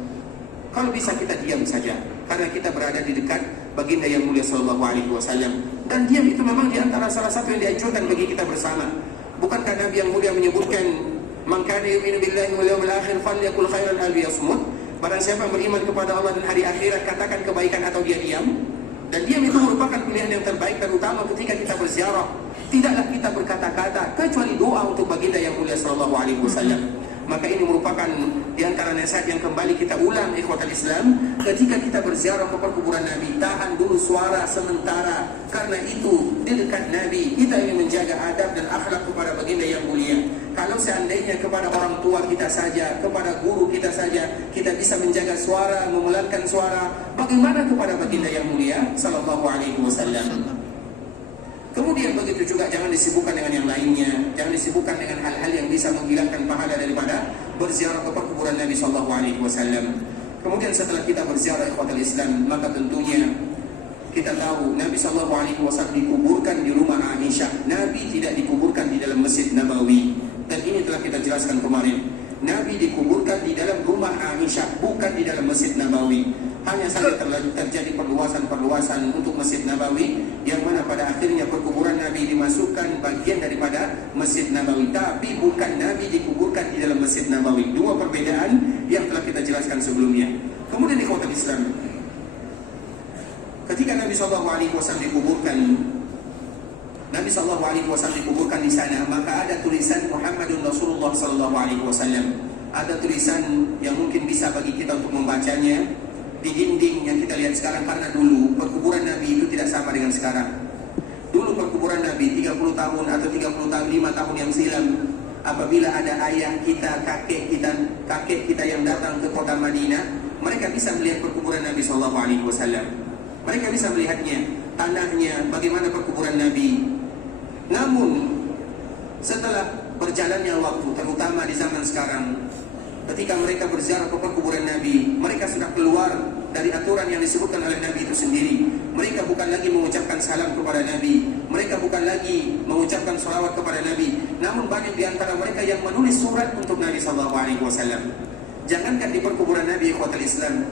kalau bisa kita diam saja, karena kita berada di dekat baginda yang mulia sallallahu alaihi wasallam. Dan diam itu memang di antara salah satu yang dianjurkan bagi kita bersama. Bukankah Nabi yang mulia menyebutkan, man kana yu'minu billahi wal yawmil akhir falyakul khairan aw liyasmut. Barang siapa beriman kepada Allah dan hari akhirat, katakan kebaikan atau dia diam. Dan diam itu merupakan pilihan yang terbaik, terutama ketika kita berziarah. Tidaklah kita berkata-kata kecuali doa untuk baginda yang mulia sallallahu alaihi wasallam. Maka ini merupakan di antara nasihat yang kembali kita ulang ikhwatul Islam. Ketika kita berziarah ke perkuburan Nabi, tahan dulu suara sementara. Karena itu di dekat Nabi kita ingin menjaga adab dan akhlak kepada baginda yang mulia. Kalau seandainya kepada orang tua kita saja, kepada guru kita saja, kita bisa menjaga suara, memelankan suara, bagaimana kepada baginda yang mulia sallallahu alaihi wasallam? Kemudian begitu juga jangan disibukkan dengan yang lainnya, jangan disibukkan dengan hal-hal yang bisa menghilangkan pahala daripada berziarah ke perkuburan Nabi sallallahu alaihi wasallam. Kemudian setelah kita berziarah ikhwatul Islam, maka tentunya kita tahu Nabi sallallahu alaihi wasallam dikuburkan di rumah Aisyah. Nabi tidak dikuburkan di dalam Masjid Nabawi. Dan ini telah kita jelaskan kemarin. Nabi dikuburkan di dalam rumah Aisyah, bukan di dalam Masjid Nabawi. Hanya saja terjadi perluasan untuk Masjid Nabawi, yang mana pada akhirnya perkuburan Nabi dimasukkan bagian daripada Masjid Nabawi. Tapi bukan Nabi dikuburkan di dalam Masjid Nabawi. Dua perbedaan yang telah kita jelaskan sebelumnya. Kemudian di kota Islam, ketika Nabi SAW dikuburkan, Nabi SAW dikuburkan di sana, maka ada tulisan Muhammadun Rasulullah SAW. Ada tulisan yang mungkin bisa bagi kita untuk membacanya di dinding yang kita lihat sekarang, karena dulu perkuburan Nabi itu tidak sama dengan sekarang. dulu perkuburan Nabi 30 tahun atau 35 tahun yang silam, apabila ada ayah kita, kakek kita yang datang ke kota Madinah, mereka bisa melihat perkuburan Nabi SAW. Mereka bisa melihatnya, tanahnya, bagaimana perkuburan Nabi. Namun setelah berjalannya waktu, terutama di zaman sekarang, ketika mereka berziarah ke perkuburan Nabi, mereka sudah keluar dari aturan yang disebutkan oleh Nabi itu sendiri. Mereka bukan lagi mengucapkan salam kepada Nabi, mereka bukan lagi mengucapkan salawat kepada Nabi. Namun banyak di antara mereka yang menulis surat untuk Nabi SAW. Jangankan di perkuburan Nabi, ikhwatul Islam,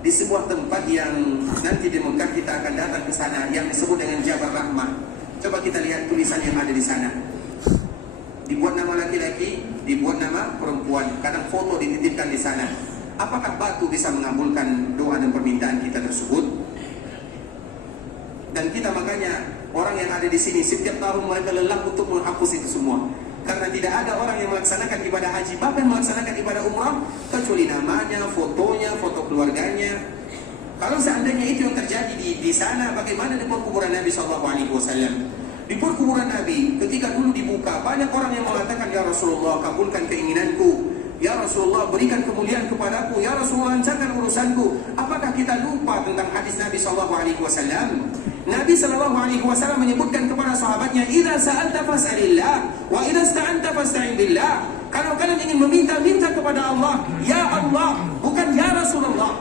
di sebuah tempat yang nanti di Mekah kita akan datang ke sana, yang disebut dengan Jabal Rahmah. Coba kita lihat tulisan yang ada di sana. Dibuat nama laki-laki, dibuat nama perempuan, kadang foto dititipkan di sana. Apakah batu bisa mengabulkan doa dan permintaan kita tersebut? Dan kita makanya, orang yang ada di sini setiap tahun mereka lelah untuk menghapus itu semua. Karena tidak ada orang yang melaksanakan ibadah haji, bahkan melaksanakan ibadah umrah, kecuali namanya, fotonya, foto keluarganya. Kalau seandainya itu yang terjadi di sana, bagaimana di perkuburan Nabi SAW? Di perkuburan Nabi, ketika dulu dibuka, banyak orang yang mengatakan, ya Rasulullah, kabulkan keinginanku. Ya Rasulullah, berikan kemuliaan kepadaku. Ya Rasulullah, lancarkan urusanku. Apakah kita lupa tentang hadis Nabi SAW? Nabi SAW menyebutkan kepada sahabatnya, idza sa'alta fas'alillah, wa idza ista'anta fasta'in billah. Kalau kalian ingin meminta, minta kepada Allah. Ya Allah, bukan ya Rasulullah.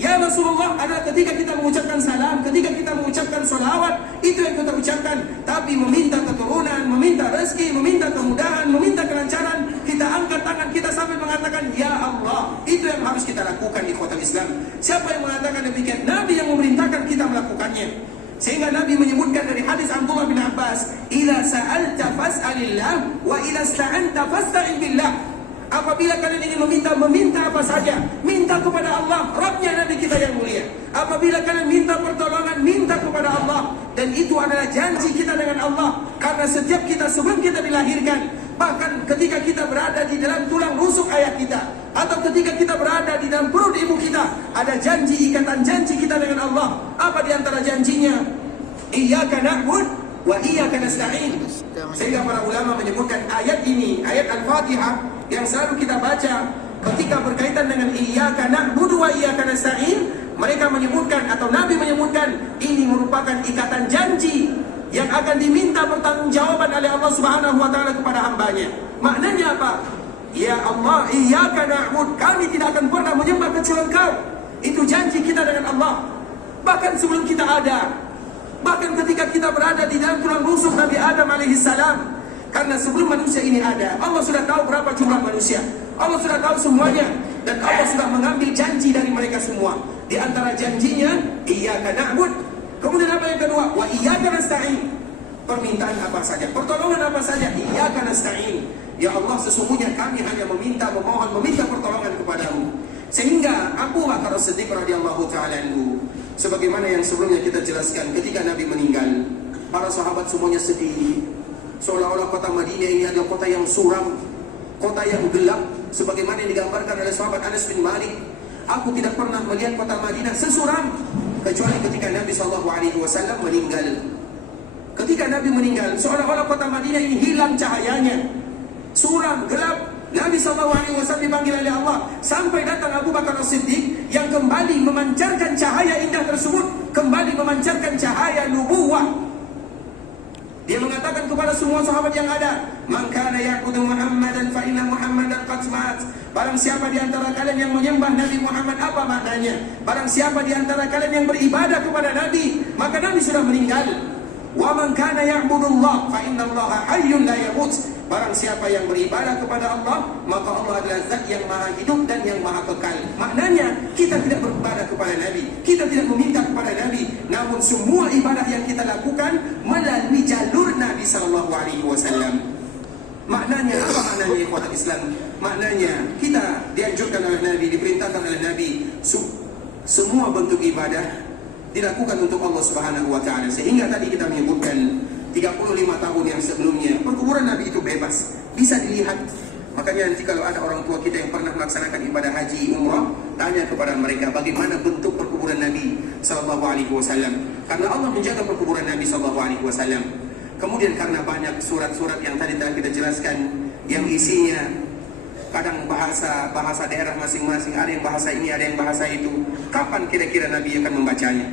Ya Rasulullah adalah ketika kita mengucapkan salam, ketika kita mengucapkan salawat, itu yang kita ucapkan. Tapi meminta keturunan, meminta rezeki, meminta kemudahan, meminta kelancaran, kita angkat tangan kita sampai mengatakan ya Allah. Itu yang harus kita lakukan di kota Islam. Siapa yang mengatakan demikian? Nabi yang memerintahkan kita melakukannya. Sehingga Nabi menyebutkan dari hadis Abdullah bin Abbas, idza sa'alta fas'alillah wa idza ista'anta fasta'in billah. Apabila kalian ingin meminta apa saja, minta kepada Allah, Rabbnya Nabi kita yang mulia. Apabila kalian minta pertolongan, minta kepada Allah. Dan itu adalah janji kita dengan Allah. Karena setiap kita sebelum kita dilahirkan, bahkan ketika kita berada di dalam tulang rusuk ayah kita, atau ketika kita berada di dalam perut ibu kita, ada janji, ikatan janji kita dengan Allah. Apa di antara janjinya? Iyyaka na'bud wa iyyaka nasta'in. Sehingga para ulama menyebutkan ayat ini, ayat Al-Fatihah, yang selalu kita baca ketika berkaitan dengan iyyaka na'budu wa iyyaka nasta'in, mereka menyebutkan atau Nabi menyebutkan ini merupakan ikatan janji yang akan diminta pertanggungjawaban oleh Allah Subhanahu wa taala kepada hambanya. Maknanya apa? Ya Allah, iyyaka na'bud, kami tidak akan pernah menyembah kecuali Engkau. Itu janji kita dengan Allah. Bahkan sebelum kita ada, bahkan ketika kita berada di dalam tulang rusuk Nabi Adam alaihissalam. Karena sebelum manusia ini ada, Allah sudah tahu berapa jumlah manusia. Allah sudah tahu semuanya. Dan Allah sudah mengambil janji dari mereka semua. Di antara janjinya, iyyaka na'bud. Kemudian apa yang kedua? Wa iyyaka nasta'in. Permintaan apa saja, pertolongan apa saja, iyyaka nasta'in. Ya Allah, sesungguhnya kami hanya memohon, meminta pertolongan kepadamu. Sehingga Abu Bakar As-Siddiq radhiyallahu ta'ala anhu, sebagaimana yang sebelumnya kita jelaskan, ketika Nabi meninggal, para sahabat semuanya sedih. Seolah-olah kota Madinah ini adalah kota yang suram, kota yang gelap, sebagaimana yang digambarkan oleh sahabat Anas bin Malik. Aku tidak pernah melihat kota Madinah sesuram kecuali ketika Nabi SAW meninggal. Ketika Nabi meninggal, seolah-olah kota Madinah ini hilang cahayanya, suram, gelap. Nabi SAW dipanggil oleh Allah, sampai datang Abu Bakar As-Siddiq yang kembali memancarkan cahaya indah tersebut, kembali memancarkan cahaya nubuwah. Dia mengatakan kepada semua sahabat yang ada, "Man kana ya'budu Muhammadan fa inna Muhammadan qad mat." Barang siapa di antara kalian yang menyembah Nabi Muhammad, apa maknanya? Barang siapa di antara kalian yang beribadah kepada Nabi, maka Nabi sudah meninggal. "Wa man kana ya'budullah fa inna Allaha hayyun la yamut." Barang siapa yang beribadah kepada Allah, maka Allah adalah zat yang maha hidup dan yang maha kekal. Maknanya, kita tidak beribadah kepada Nabi, kita tidak meminta kepada Nabi, namun semua ibadah yang kita lakukan melalui jalur Nabi SAW. Maknanya, apa maknanya ikhwatul Islam? Maknanya, kita dianjurkan oleh Nabi, diperintahkan oleh Nabi, semua bentuk ibadah dilakukan untuk Allah Subhanahu wa taala. Sehingga tadi kita menyebutkan 35 tahun yang sebelumnya perkuburan Nabi itu bebas, bisa dilihat. Makanya nanti kalau ada orang tua kita yang pernah melaksanakan ibadah haji umrah, tanya kepada mereka bagaimana bentuk perkuburan Nabi SAW. Karena Allah menjaga perkuburan Nabi SAW. Kemudian karena banyak surat-surat yang tadi telah kita jelaskan, yang isinya kadang bahasa daerah masing-masing, ada yang bahasa ini, ada yang bahasa itu. Kapan kira-kira Nabi akan membacanya?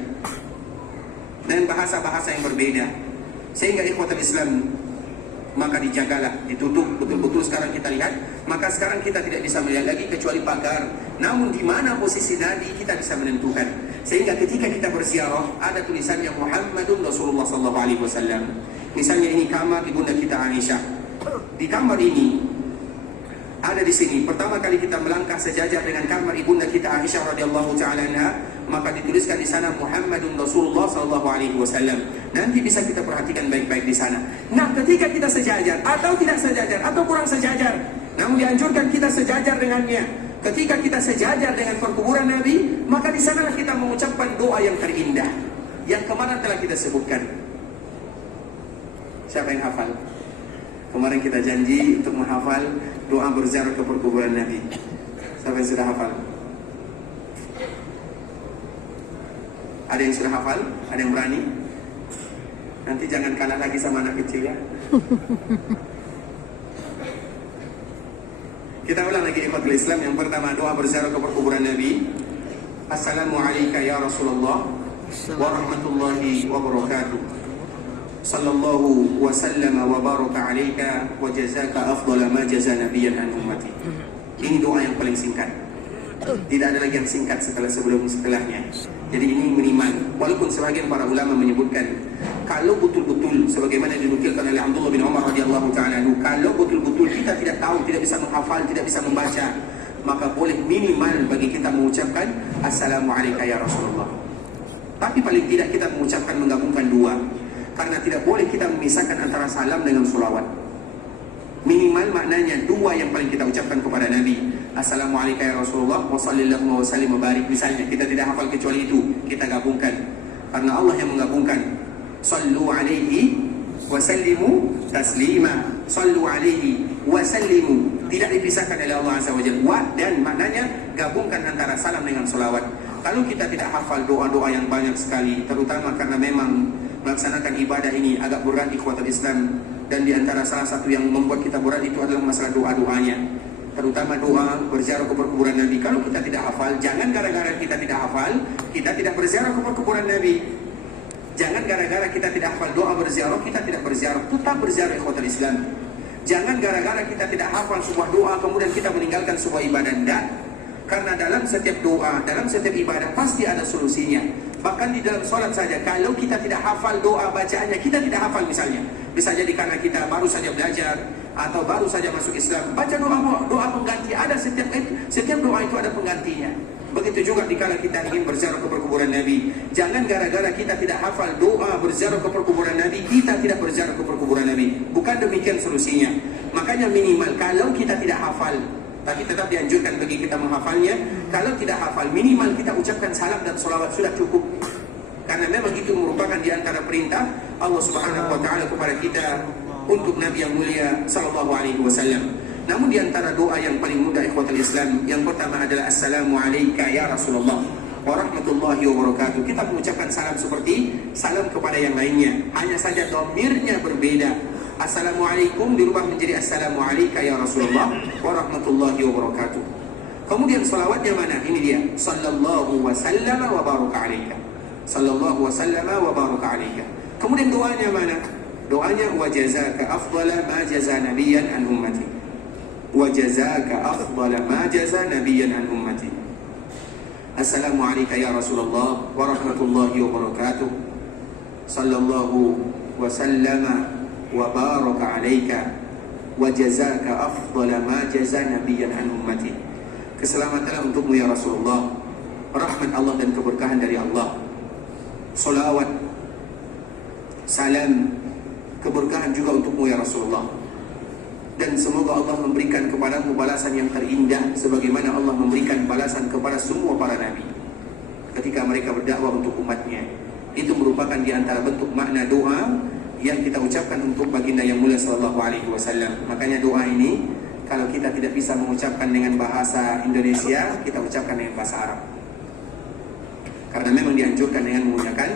Dan bahasa-bahasa yang berbeda. Sehingga ikhwatul Islam, maka dijagalah, ditutup betul-betul. Sekarang kita lihat, maka sekarang kita tidak bisa melihat lagi kecuali pagar. Namun di mana posisi Nabi kita bisa menentukan. Sehingga ketika kita berziarah, ada tulisannya Muhammadun Rasulullah SAW. Misalnya ini kamar ibunda kita Aisyah. Di kamar ini ada di sini. Pertama kali kita melangkah sejajar dengan kamar ibunda kita Aisyah radhiyallahu taala anha, maka dituliskan di sana Muhammadun Rasulullah SAW. Nanti bisa kita perhatikan baik-baik di sana. Nah, ketika kita sejajar atau tidak sejajar atau kurang sejajar, namun dianjurkan kita sejajar dengannya. Ketika kita sejajar dengan perkuburan Nabi, maka di sanalah kita mengucapkan doa yang terindah yang kemarin telah kita sebutkan. Siapa yang hafal? Kemarin kita janji untuk menghafal doa berziarah ke perkuburan Nabi. Siapa yang sudah hafal? Ada yang sudah hafal? Ada yang berani? Nanti jangan kalah lagi sama anak kecil ya. Kita ulang lagi ikhwatul Islam. Yang pertama, doa berziarah ke perkuburan Nabi. Assalamualaikum ya Rasulullah wa rahmatullahi wa barakatuh. Sallallahu wa sallama wa baraka alaika wa jazaka afdala ma jaza nabiyan an ummati. Ini doa yang paling singkat. Tidak ada lagi yang singkat setelahnya. Jadi ini minimal. Walaupun sebagian para ulama menyebutkan, kalau betul-betul sebagaimana dinukilkan oleh Abdullah bin Umar radhiyallahu taala, kalau betul-betul kita tidak tahu, tidak bisa menghafal, tidak bisa membaca, maka boleh minimal bagi kita mengucapkan Assalamualaikum ya Rasulullah. Tapi paling tidak kita mengucapkan menggabungkan dua. Karena tidak boleh kita memisahkan antara salam dengan sholawat. Minimal maknanya dua yang paling kita ucapkan kepada Nabi. Assalamualaikum ya Rasulullah wa sallallahu wa sallim wa barik. Misalnya kita tidak hafal kecuali itu, kita gabungkan. Karena Allah yang menggabungkan. Sallu alaihi wa sallimu taslima. Sallu alaihi wa sallimu. Tidak dipisahkan oleh Allah Azza wa Jalla. Wa dan maknanya gabungkan antara salam dengan sholawat. Kalau kita tidak hafal doa-doa yang banyak sekali, terutama karena memang melaksanakan ibadah ini agak berat ikhwatul Islam, dan di antara salah satu yang membuat kita berat itu adalah masalah doa-doanya, terutama doa berziarah ke perkuburan Nabi. Kalau kita tidak hafal, jangan gara-gara kita tidak hafal kita tidak berziarah ke perkuburan Nabi. Jangan gara-gara kita tidak hafal doa berziarah kita tidak berziarah. Tetap berziarah ikhwatul Islam. Jangan gara-gara kita tidak hafal sebuah doa kemudian kita meninggalkan sebuah ibadah. Tidak. Karena dalam setiap doa, dalam setiap ibadah pasti ada solusinya. Bahkan di dalam sholat saja, kalau kita tidak hafal doa bacaannya, kita tidak hafal misalnya, bisa jadi karena kita baru saja belajar atau baru saja masuk Islam, baca doa pengganti. Ada setiap doa itu ada penggantinya. Begitu juga dikala kita ingin berziarah ke perkuburan Nabi. Jangan gara-gara kita tidak hafal doa berziarah ke perkuburan Nabi, kita tidak berziarah ke perkuburan Nabi. Bukan demikian solusinya. Makanya minimal kalau kita tidak hafal, tapi tetap dianjurkan bagi kita menghafalnya. Kalau tidak hafal, minimal kita ucapkan salam dan sholawat sudah cukup. Karena memang itu merupakan di antara perintah Allah Subhanahu wa taala kepada kita untuk Nabi yang mulia sallallahu alaihi wasallam. Namun di antara doa yang paling mudah ikhwatul Islam, yang pertama adalah Assalamualaikum ya Rasulullah wa rahmatullahi wa barakatuh. Kita mengucapkan salam seperti salam kepada yang lainnya, hanya saja dhamirnya berbeda. Assalamualaikum dirubah menjadi Assalamualaikum ya Rasulullah wa rahmatullahi wa barakatuh. Kemudian salawatnya mana? Ini dia. Sallallahu wa sallama wa baraka alaika. Sallallahu wa sallama wa baraka alaika. Kemudian doanya mana? Doanya wa jazaka afdala ma jaza nabiyyan an ummati. Wa jazaka afdala ma jaza nabiyyan an ummati. Assalamualaikum ya Rasulullah wa rahmatullahi wa barakatuh. Sallallahu wa sallama wa baraka alaika wa jazaka afdala ma jaza nabiyyan an ummati. Keselamatanlah untukmu ya Rasulullah, rahmat Allah dan keberkahan dari Allah, salawat, salam, keberkahan juga untukmu ya Rasulullah. Dan semoga Allah memberikan kepadamu balasan yang terindah sebagaimana Allah memberikan balasan kepada semua para nabi ketika mereka berdakwah untuk umatnya. Itu merupakan di antara bentuk makna doa yang kita ucapkan untuk baginda yang mulia sallallahu alaihi wasallam. Makanya doa ini kalau kita tidak bisa mengucapkan dengan bahasa Indonesia, kita ucapkan dengan bahasa Arab. Karena memang dianjurkan dengan menggunakan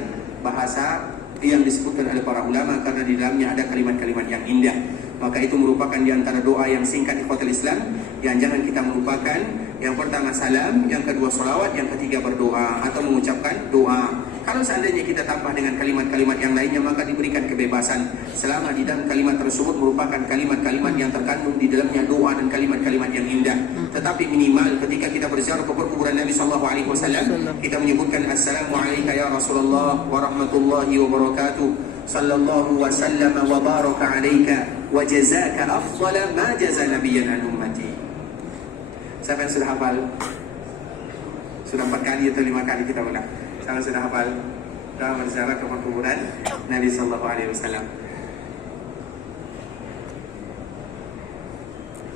bahasa bahasa yang disebutkan oleh para ulama karena di dalamnya ada kalimat-kalimat yang indah. Maka itu merupakan di antara doa yang singkat ikhwatul Islam yang jangan kita melupakan. Yang pertama salam, yang kedua salawat, yang ketiga berdoa atau mengucapkan doa. Kalau seandainya kita tambah dengan kalimat-kalimat yang lainnya, maka diberikan kebebasan selama di dalam kalimat tersebut merupakan kalimat-kalimat yang terkandung di dalamnya doa dan kalimat-kalimat yang indah. Tetapi minimal ketika kita berziarah ke perkuburan Nabi SAW, kita menyebutkan Assalamualaikum ya Rasulullah wa rahmatullahi wa barakatuh, sallallahu wa sallam wa baraka alaika wa jazaka afdala ma jaza nabiyyan an ummati. Siapa yang sudah hafal? Sudah 4 kali atau 5 kali kita ulang. Siapa yang sudah hafal? Dalam berziarah ke perkuburan Nabi sallallahu alaihi wasallam.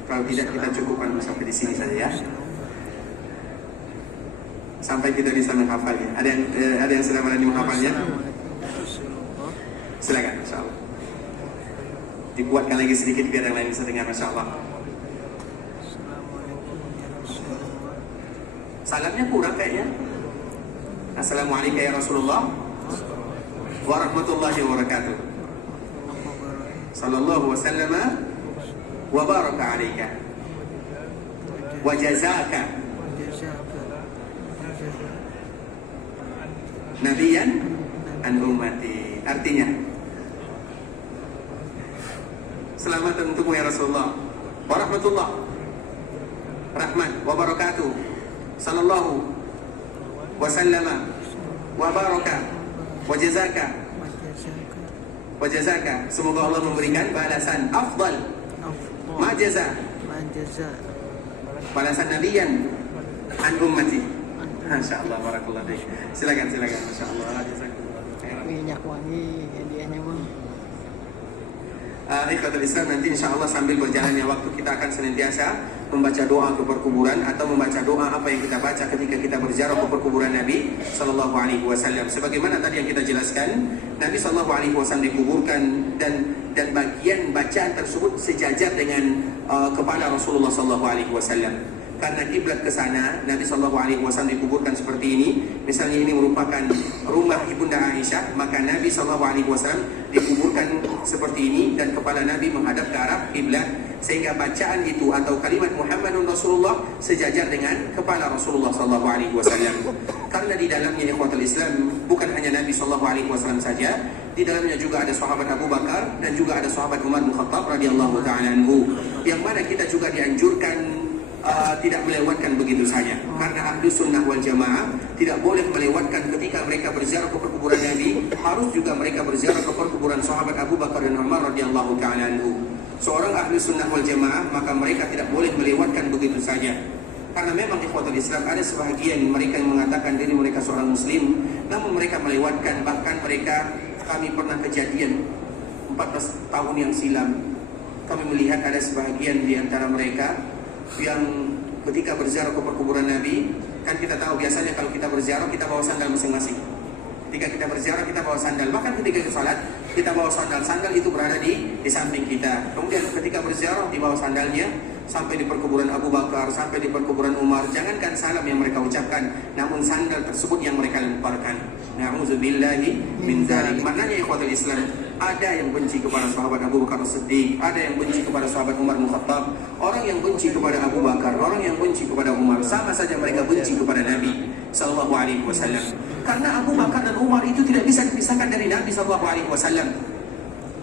Kalau tidak kita cukupkan sampai di sini saja ya. Sampai kita bisa menghafalnya. Ada yang sudah berani menghafalnya? Silakan, insyaallah. Dibuatkan lagi sedikit biar yang lain bisa dengar, masyaallah. Salamnya kurang kayaknya. Assalamualaikum ya Rasulullah wa rahmatullahi wa barakatuh, sallallahu wa sallama wa baraka alaika wa jazaka nabiyan an ummati. Artinya, selamat untukmu ya Rasulullah, wa rahmatullah, rahmat, wa barakatuh, sallallahu wa sallama wa baraka wa jazaka wa jazaka. Semoga Allah memberikan balasan afdal ma jaza, balasan nabiyan an ummati. Masyaallah, barakallahu fiik. Silakan masyaallah, jazakallah khairan. Minyak wangi hadiahnya bang. Ikhwatul Islam, nanti insyaallah sambil berjalannya waktu kita akan senantiasa membaca doa ke perkuburan atau membaca doa apa yang kita baca ketika kita berziarah ke perkuburan Nabi sallallahu alaihi wasallam. Sebagaimana tadi yang kita jelaskan, Nabi sallallahu alaihi wasallam dikuburkan dan bagian bacaan tersebut sejajar dengan kepala Rasulullah sallallahu alaihi wasallam. Karena kiblat ke sana, Nabi sallallahu alaihi wasallam dikuburkan seperti ini. Misalnya ini merupakan rumah Ibunda Aisyah, maka Nabi sallallahu alaihi wasallam dikuburkan seperti ini dan kepala Nabi menghadap ke arah kiblat, sehingga bacaan itu atau kalimat Muhammadun Rasulullah sejajar dengan kepala Rasulullah sallallahu alaihi wasallam. Karena di dalamnya ikhwatul Islam bukan hanya Nabi sallallahu alaihi wasallam saja, di dalamnya juga ada sahabat Abu Bakar dan juga ada sahabat Umar bin Khattab radhiyallahu taala anhu, yang mana kita juga dianjurkan tidak melewatkan begitu saja. Karena ahli sunnah wal jamaah tidak boleh melewatkan ketika mereka berziarah ke perkuburan Nabi, harus juga mereka berziarah ke perkuburan sahabat Abu Bakar dan Umar radhiyallahu taala anhu. Seorang ahli sunnah wal jamaah maka mereka tidak boleh melewatkan begitu saja. Karena memang ikhwatul Islam ada sebahagian mereka yang mengatakan diri mereka seorang muslim, namun mereka melewatkan. Bahkan mereka, kami pernah kejadian 14 tahun yang silam, kami melihat ada sebahagian di antara mereka yang ketika berziarah ke perkuburan Nabi, kan kita tahu biasanya kalau kita berziarah kita bawa sandal masing-masing. Ketika kita berziarah kita bawa sandal, bahkan ketika kita salat kita bawa sandal. Sandal itu berada di samping kita. Kemudian ketika berziarah dibawa sandalnya sampai di perkuburan Abu Bakar, sampai di perkuburan Umar. Jangankan salam yang mereka ucapkan, namun sandal tersebut yang mereka lemparkan. Na'udzubillahi min dzalik. Maknanya ikhwatul Islam, ada yang benci kepada sahabat Abu Bakar As-Siddiq, ada yang benci kepada sahabat Umar bin Khattab. Orang yang benci kepada Abu Bakar, orang yang benci kepada Umar, sama saja mereka benci kepada Nabi sallallahu alaihi wasallam. Karena Abu Bakar dan Umar itu tidak bisa dipisahkan dari Nabi sallallahu alaihi wasallam.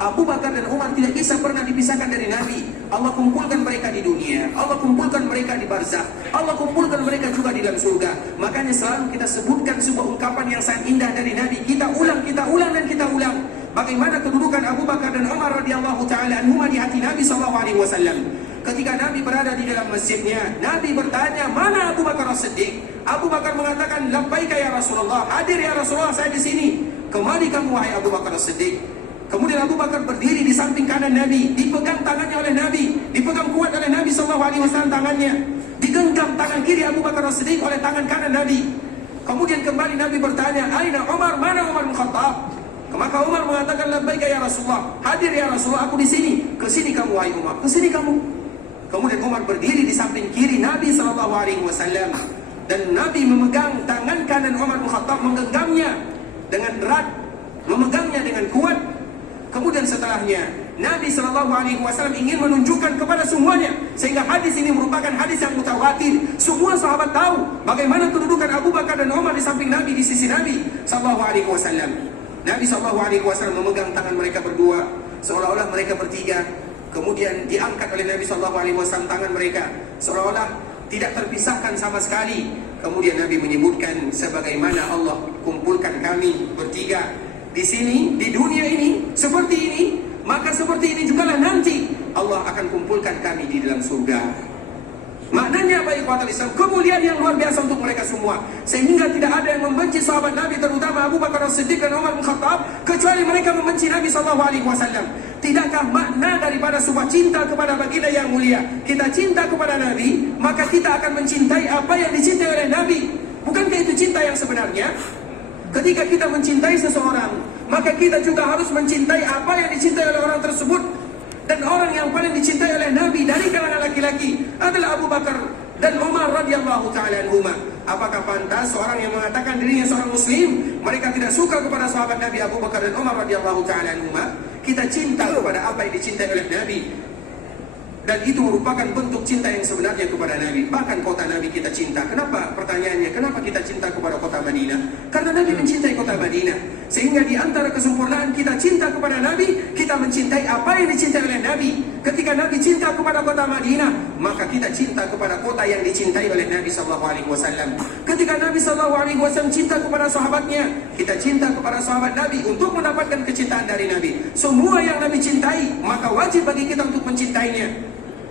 Abu Bakar dan Umar tidak bisa pernah dipisahkan dari Nabi. Allah kumpulkan mereka di dunia, Allah kumpulkan mereka di barzakh, Allah kumpulkan mereka juga di dalam surga. Makanya selalu kita sebutkan sebuah ungkapan yang sangat indah dari Nabi. Kita ulang dan kita ulang. Bagaimana kedudukan Abu Bakar dan Umar radhiyallahu taala anhuma di hati Nabi sallallahu alaihi wasallam. Ketika Nabi berada di dalam masjidnya, Nabi bertanya, "Mana Abu Bakar As-Siddiq?" Abu Bakar mengatakan, "Labbaika ya Rasulullah." "Hadir ya Rasulullah, saya di sini." "Kemari kamu wahai Abu Bakar As-Siddiq." Kemudian Abu Bakar berdiri di samping kanan Nabi, dipegang tangannya oleh Nabi, dipegang kuat oleh Nabi sallallahu alaihi wasallam tangannya. Digenggam tangan kiri Abu Bakar As-Siddiq oleh tangan kanan Nabi. Kemudian kembali Nabi bertanya, "Aina Umar? Mana Umar bin Khattab?" Maka Umar mengatakan, "Labbaika ya Rasulullah." "Hadir ya Rasulullah, aku di sini." "Ke sini kamu wahai Umar, ke sini kamu." Kemudian Umar berdiri di samping kiri Nabi sallallahu alaihi wasallam dan Nabi memegang tangan kanan Umar bin Khattab, menggenggamnya dengan erat. memegangnya dengan kuat. Kemudian setelahnya Nabi SAW ingin menunjukkan kepada semuanya, sehingga hadis ini merupakan hadis yang mutawatir. Semua sahabat tahu bagaimana kedudukan Abu Bakar dan Umar di samping Nabi, di sisi Nabi SAW. Nabi SAW memegang tangan mereka berdua, seolah-olah mereka bertiga. Kemudian diangkat oleh Nabi SAW tangan mereka, seolah-olah tidak terpisahkan sama sekali. Kemudian Nabi menyebutkan, sebagaimana Allah kumpulkan kami bertiga di sini, di dunia ini, seperti ini, maka seperti ini jugalah nanti Allah akan kumpulkan kami di dalam surga. Maknanya apa ikhwatul Islam? Kemuliaan yang luar biasa untuk mereka semua, sehingga tidak ada yang membenci sahabat Nabi, terutama Abu Bakar As-Siddiq dan Umar bin Khattab, kecuali mereka membenci Nabi SAW. Tidakkah makna daripada sebuah cinta kepada baginda yang mulia, kita cinta kepada Nabi, maka kita akan mencintai apa yang dicintai oleh Nabi? Bukankah itu cinta yang sebenarnya? Ketika kita mencintai seseorang, maka kita juga harus mencintai apa yang dicintai oleh orang tersebut. Dan orang yang paling dicintai oleh Nabi dari kalangan laki-laki adalah Abu Bakar dan Umar radhiyallahu ta'ala anhuma. Apakah pantas seorang yang mengatakan dirinya seorang muslim, mereka tidak suka kepada sahabat Nabi Abu Bakar dan Umar radhiyallahu ta'ala anhuma? Kita cinta kepada apa yang dicintai oleh Nabi, dan itu merupakan bentuk cinta yang sebenarnya kepada Nabi. Bahkan kota Nabi kita cinta. Kenapa? Pertanyaannya, kenapa kita cinta kepada kota Madinah? Karena Nabi mencintai kota Madinah. Sehingga di antara kesempurnaan kita cinta kepada Nabi, kita mencintai apa yang dicintai oleh Nabi. Ketika Nabi cinta kepada kota Madinah, maka kita cinta kepada kota yang dicintai oleh Nabi SAW. Ketika Nabi SAW cinta kepada sahabatnya, kita cinta kepada sahabat Nabi untuk mendapatkan kecintaan dari Nabi. Semua yang Nabi cintai, maka wajib bagi kita untuk mencintainya.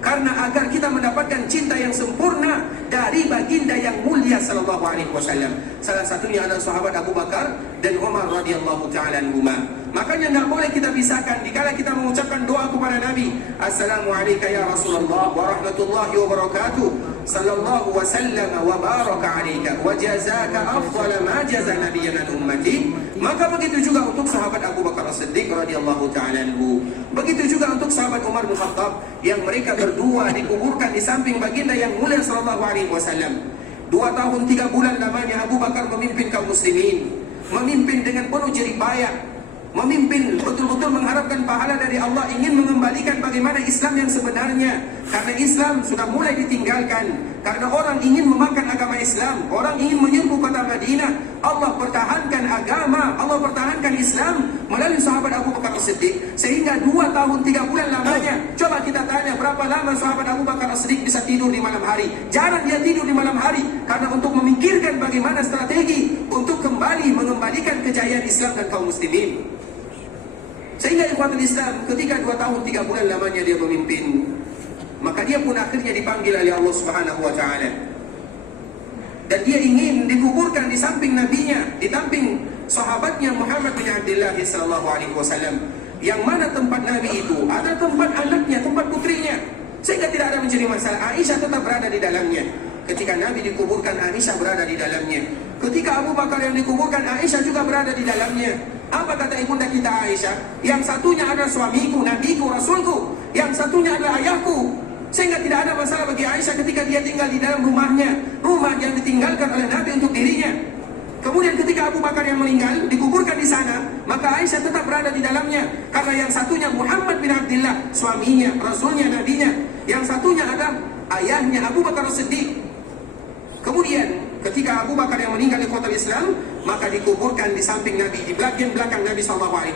Karena agar kita mendapatkan cinta yang sempurna dari baginda yang mulia sallallahu alaihi wasallam. Salah satunya adalah sahabat Abu Bakar dan Umar radhiyallahu ta'ala anhuma. Makanya tidak boleh kita pisahkan dikala kita mengucapkan doa kepada Nabi. Assalamualaikum ya Rasulullah wa rahmatullahi wa barakatuh. Sallallahu wa sallama wa baraka alaika wa jazaka afdala ma jaza nabiyyan an ummati. Maka begitu juga untuk sahabat Abu Bakar As-Siddiq radhiyallahu ta'ala anhu. Begitu juga untuk sahabat Umar bin Khattab yang mereka berdua dikuburkan di samping baginda yang mulia sallallahu alaihi wasallam. 2 tahun 3 bulan lamanya Abu Bakar memimpin kaum muslimin, memimpin dengan penuh jerih payah, memimpin betul-betul mengharapkan pahala dari Allah, ingin mengembalikan bagaimana Islam yang sebenarnya. Karena Islam sudah mulai ditinggalkan, karena orang ingin memakan agama Islam, orang ingin menyerbu kota Madinah. Allah pertahankan agama, Allah pertahankan Islam melalui sahabat Abu Bakar As-Siddiq, sehingga 2 tahun 3 bulan lamanya. Coba kita tanya berapa lama sahabat Abu Bakar As-Siddiq bisa tidur di malam hari. Jarang dia tidur di malam hari, karena untuk memikirkan bagaimana strategi untuk kembali mengembalikan kejayaan Islam dan kaum muslimin. Sehingga ikhwatul Islam, ketika 2 tahun 3 bulan lamanya dia memimpin, maka dia pun akhirnya dipanggil oleh Allah Subhanahu wa ta'ala. Dan dia ingin dikuburkan di samping nabinya, di samping sahabatnya Muhammad bin Abdullah sallallahu alaihi wasallam. Yang mana tempat Nabi itu ada tempat anaknya, tempat putrinya, sehingga tidak ada menjadi masalah. Aisyah tetap berada di dalamnya. Ketika Nabi dikuburkan, Aisyah berada di dalamnya. Ketika Abu Bakar yang dikuburkan, Aisyah juga berada di dalamnya. Apa kata ibunda kita Aisyah? Yang satunya adalah suamiku, nabiku, rasulku. Yang satunya adalah ayahku. Sehingga tidak ada masalah bagi Aisyah ketika dia tinggal di dalam rumahnya, rumah yang ditinggalkan oleh Nabi untuk dirinya. Kemudian ketika Abu Bakar yang meninggal dikuburkan di sana, maka Aisyah tetap berada di dalamnya. Karena yang satunya Muhammad bin Abdullah, suaminya, rasulnya, nabinya. Yang satunya adalah ayahnya Abu Bakar As-Siddiq. Kemudian ketika Abu Bakar yang meninggal di kota Islam, maka dikuburkan di samping Nabi, di bagian belakang Nabi SAW.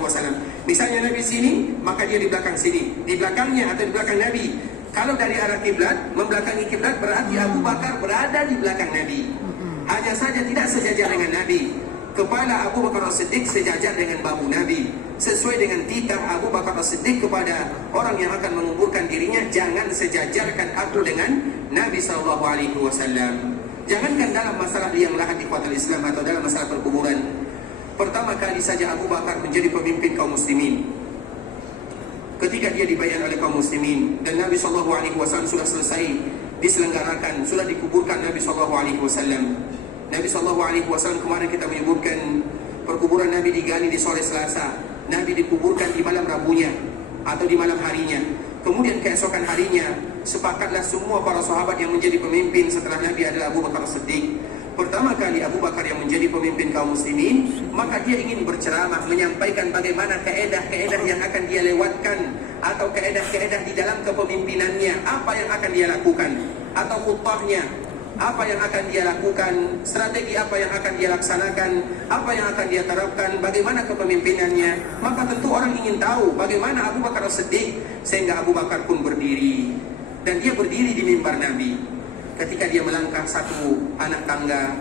Misalnya Nabi sini, maka dia di belakang sini, di belakangnya atau di belakang Nabi. Kalau dari arah kiblat, membelakangi kiblat, berarti Abu Bakar berada di belakang Nabi. Hanya saja tidak sejajar dengan Nabi. Kepala Abu Bakar As-Siddiq sejajar dengan bahu Nabi. Sesuai dengan titah Abu Bakar As-Siddiq kepada orang yang akan menguburkan dirinya, jangan sejajarkan aku dengan Nabi SAW. Jangankan dalam masalah liang lahat ikhwatul Islam atau dalam masalah perkuburan. Pertama kali saja Abu Bakar menjadi pemimpin kaum muslimin, ketika dia dibayar oleh kaum muslimin dan Nabi SAW sudah selesai diselenggarakan, sudah dikuburkan Nabi SAW. Nabi SAW kemarin kita menyebutkan perkuburan Nabi digali di sore Selasa, Nabi dikuburkan di malam Rabunya atau di malam harinya. Kemudian keesokan harinya sepakatlah semua para sahabat yang menjadi pemimpin setelah Nabi adalah Abu Bakar As-Siddiq. pertama kali Abu Bakar yang menjadi pemimpin kaum muslimin, maka dia ingin berceramah, menyampaikan bagaimana keedah-keedah yang akan dia lewatkan, atau keedah-keedah di dalam kepemimpinannya, apa yang akan dia lakukan, atau khutbahnya, apa yang akan dia lakukan, strategi apa yang akan dia laksanakan, apa yang akan dia terapkan, bagaimana kepemimpinannya. Maka tentu orang ingin tahu bagaimana Abu Bakar As-Siddiq, sehingga Abu Bakar pun berdiri, dan dia berdiri di mimbar Nabi. Ketika dia melangkah satu anak tangga,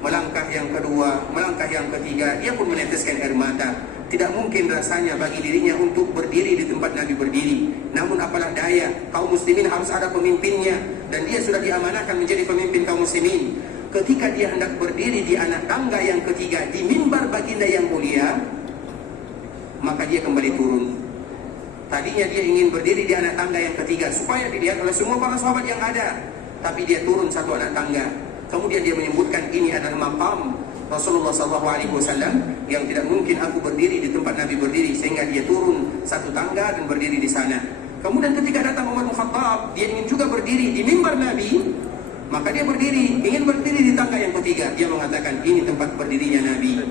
melangkah yang kedua, melangkah yang ketiga, dia pun meneteskan air mata. Tidak mungkin rasanya bagi dirinya untuk berdiri di tempat Nabi berdiri. Namun apalah daya, kaum muslimin harus ada pemimpinnya, dan dia sudah diamanahkan menjadi pemimpin kaum muslimin. Ketika dia hendak berdiri di anak tangga yang ketiga, di mimbar baginda yang mulia, maka dia kembali turun. Tadinya dia ingin berdiri di anak tangga yang ketiga supaya dilihat oleh semua para sahabat yang ada, tapi dia turun satu anak tangga. Kemudian dia menyebutkan ini adalah maqam Rasulullah SAW yang tidak mungkin aku berdiri di tempat Nabi berdiri, sehingga dia turun satu tangga dan berdiri di sana. Kemudian ketika datang Umar bin Khattab, dia ingin juga berdiri di mimbar Nabi, maka dia ingin berdiri di tangga yang ketiga. Dia mengatakan ini tempat berdirinya Nabi.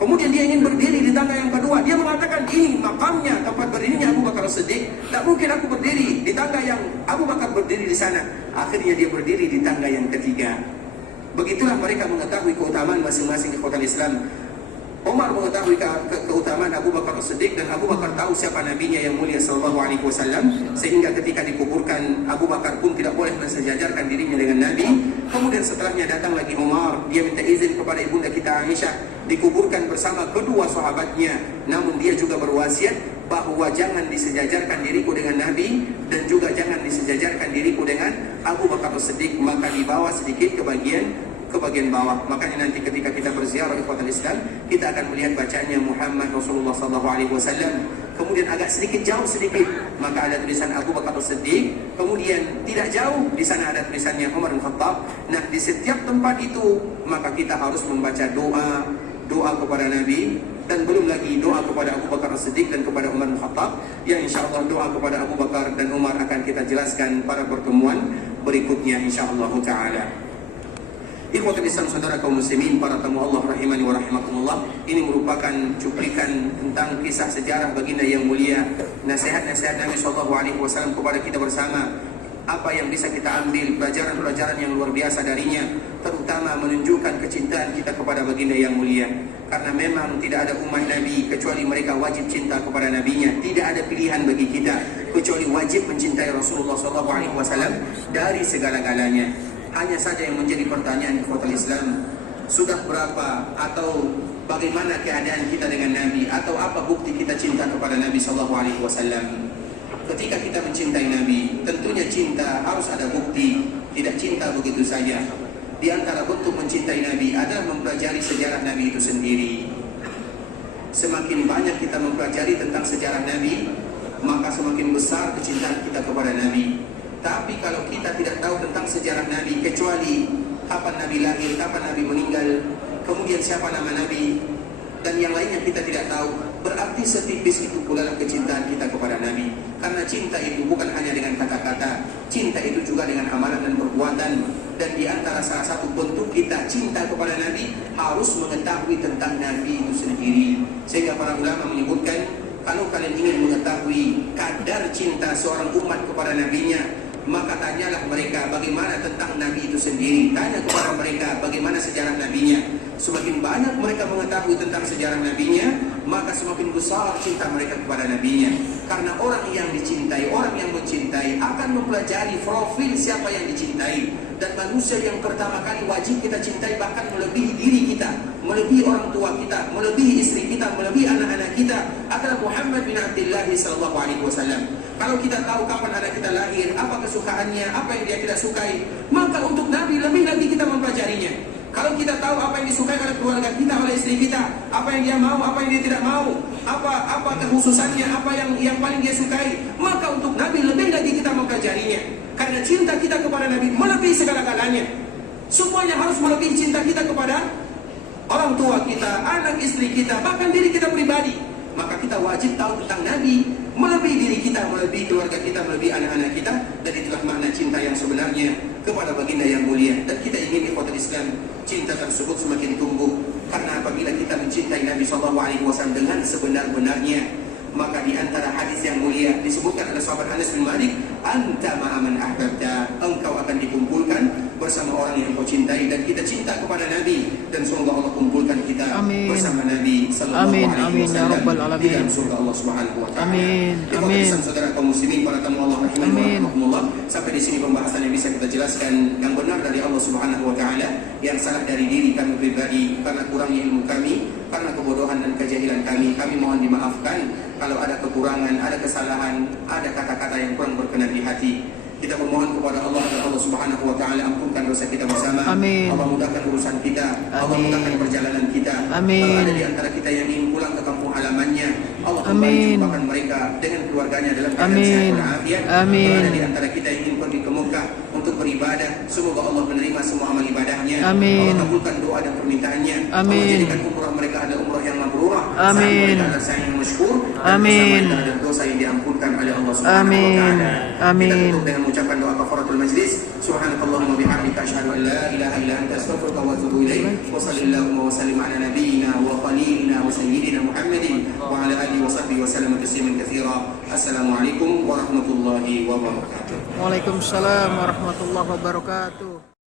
Kemudian dia ingin berdiri di tangga yang kedua, dia mengatakan ini makamnya, tempat berdirinya Abu Bakar As-Siddiq. Tak mungkin aku berdiri di tangga yang Abu Bakar berdiri di sana. Akhirnya dia berdiri di tangga yang ketiga. Begitulah mereka mengetahui keutamaan masing-masing kekuatan Islam. Umar mengetahui keutamaan Abu Bakar As-Siddiq, dan Abu Bakar tahu siapa nabinya yang mulia sallallahu alaihi wasallam, sehingga ketika dikuburkan Abu Bakar pun tidak boleh mensejajarkan dirinya dengan Nabi. Kemudian setelahnya datang lagi Umar, dia minta izin kepada ibunda kita Aisyah dikuburkan bersama kedua sahabatnya. Namun dia juga berwasiat bahwa jangan disejajarkan diriku dengan Nabi, dan juga jangan disejajarkan diriku dengan Abu Bakar As-Siddiq. Maka dibawa sedikit ke bagian bawah. Makanya nanti ketika kita berziarah ikhwatul Islam, kita akan melihat bacaannya Muhammad Rasulullah SAW. Kemudian agak jauh sedikit, maka ada tulisan Abu Bakar As-Siddiq. Kemudian tidak jauh, di sana ada tulisannya Umar bin Khattab. Nah, di setiap tempat itu maka kita harus membaca doa kepada Nabi, dan belum lagi doa kepada Abu Bakar As-Siddiq dan kepada Umar bin Khattab, yang insyaallah doa kepada Abu Bakar dan Umar akan kita jelaskan pada pertemuan berikutnya insyaallah taala. Ikhwatul Islam, saudara kaum muslimin, para tamu Allah rahimani wa rahimakumullah, ini merupakan cuplikan tentang kisah sejarah baginda yang mulia, nasihat-nasihat Nabi sallallahu alaihi wasallam kepada kita bersama. Apa yang bisa kita ambil pelajaran-pelajaran yang luar biasa darinya, terutama menunjukkan kecintaan kita kepada baginda yang mulia. Karena memang tidak ada umat Nabi kecuali mereka wajib cinta kepada nabinya. Tidak ada pilihan bagi kita kecuali wajib mencintai Rasulullah SAW dari segala-galanya. Hanya saja yang menjadi pertanyaan ikhwatul Islam, sudah berapa atau bagaimana keadaan kita dengan Nabi, atau apa bukti kita cinta kepada Nabi SAW? Ketika kita mencintai Nabi, tentunya cinta harus ada bukti, tidak cinta begitu saja. Di antara bentuk mencintai Nabi adalah mempelajari sejarah Nabi itu sendiri. Semakin banyak kita mempelajari tentang sejarah Nabi, maka semakin besar kecintaan kita kepada Nabi. Tapi kalau kita tidak tahu tentang sejarah Nabi, kecuali kapan Nabi lahir, kapan Nabi meninggal, kemudian siapa nama Nabi, dan yang lainnya kita tidak tahu, berarti setipis itu pula kecintaan kita kepada Nabi. Karena cinta itu bukan hanya dengan kata-kata, cinta itu juga dengan amalan dan perbuatan. Dan di antara salah satu bentuk kita cinta kepada Nabi, harus mengetahui tentang Nabi itu sendiri. Sehingga para ulama menyebutkan, kalau kalian ingin mengetahui kadar cinta seorang umat kepada nabinya, maka tanyalah mereka bagaimana tentang Nabi itu sendiri. Tanya kepada mereka bagaimana sejarah nabinya. Semakin banyak mereka mengetahui tentang sejarah nabinya, maka semakin besar cinta mereka kepada nabinya. Karena orang yang dicintai, orang yang mencintai akan mempelajari profil siapa yang dicintai. Dan manusia yang pertama kali wajib kita cintai, bahkan melebihi diri kita, melebihi orang tua kita, melebihi istri kita, melebihi anak-anak kita, adalah Muhammad bin Abdullah sallallahu alaihi wasallam. Kalau kita tahu kapan anak kita lahir, apa kesukaannya, apa yang dia tidak sukai, maka untuk Nabi lebih lagi kita mempelajarinya. Kalau kita tahu apa yang disukai oleh keluarga kita, oleh istri kita, apa yang dia mau, apa yang dia tidak mau, apa kekhususannya, apa yang paling dia sukai, maka untuk Nabi lebih lagi kita mempelajarinya. Karena cinta kita kepada Nabi melebihi segala-galanya. Semuanya harus melebihi cinta kita kepada orang tua kita, anak istri kita, bahkan diri kita pribadi. Maka kita wajib tahu tentang Nabi, melebihi diri kita, melebihi keluarga kita, melebihi anak-anak kita. Dan itulah makna cinta yang sebenarnya kepada baginda yang mulia. Dan kita ingin ikhwatul Islam, cinta tersebut semakin tumbuh. Karena apabila kita mencintai Nabi SAW dengan sebenar-benarnya, maka di antara hadis yang mulia disebutkan oleh sahabat Anas bin Malik, anta ma'aman ahbabta, engkau akan dikumpulkan bersama orang yang engkau cintai. Dan kita cinta kepada Nabi, dan semoga Allah kumpulkan kita bersama Nabi sallallahu alaihi wasallam di dalam surga Allah Subhanahu wa taala. Amin. Saudara kaum muslimin, para tamu Allah rahimahumullah, sampai di sini pembahasan yang bisa kita jelaskan. Yang benar dari Allah Subhanahu wa taala, yang salah dari diri kami pribadi karena kurangnya ilmu kami, karena kebodohan dan kejahilan kami. Kami mohon dimaafkan kalau ada kekurangan, ada kesalahan, ada kata-kata yang kurang berkenan di hati. Kita memohon kepada Allah agar Allah Subhanahu wa taala ampunkan dosa kita bersama. Amin. Allah mudahkan urusan kita. Allah Amin. mudahkan perjalanan kita. Amin. Kalau ada di antara kita yang ingin pulang ke kampung halamannya, Allah kembali jumpakan mereka dengan keluarganya dalam keadaan sehat walafiat. Kalau ada di antara kita yang ingin pergi ke Mekah untuk beribadah, semoga Allah menerima semua amal ibadahnya. Amin. Allah kabulkan doa dan permintaannya. Amin. Allah jadikan umrah mereka adalah umrah yang mabrurah. Amin. Mereka adalah sa'i yang masyhur. Amin. Dan ada dosa yang diampunkan oleh Allah Subhanahu wa taala. Amin. Kita tutup dengan mengucapkan doa kafaratul majlis. Subhanakallahumma bihamdika asyhadu an la ilaha illa anta astaghfiruka wa atubu ilaik. Wa sallallahu wa sallim ala nabiyyina wa khalilina wa sayyidina Muhammadin wa ala alihi wa sahbihi wa sallam tasliman katsira. Assalamualaikum warahmatullahi wabarakatuh. Waalaikumsalam warahmatullahi wabarakatuh.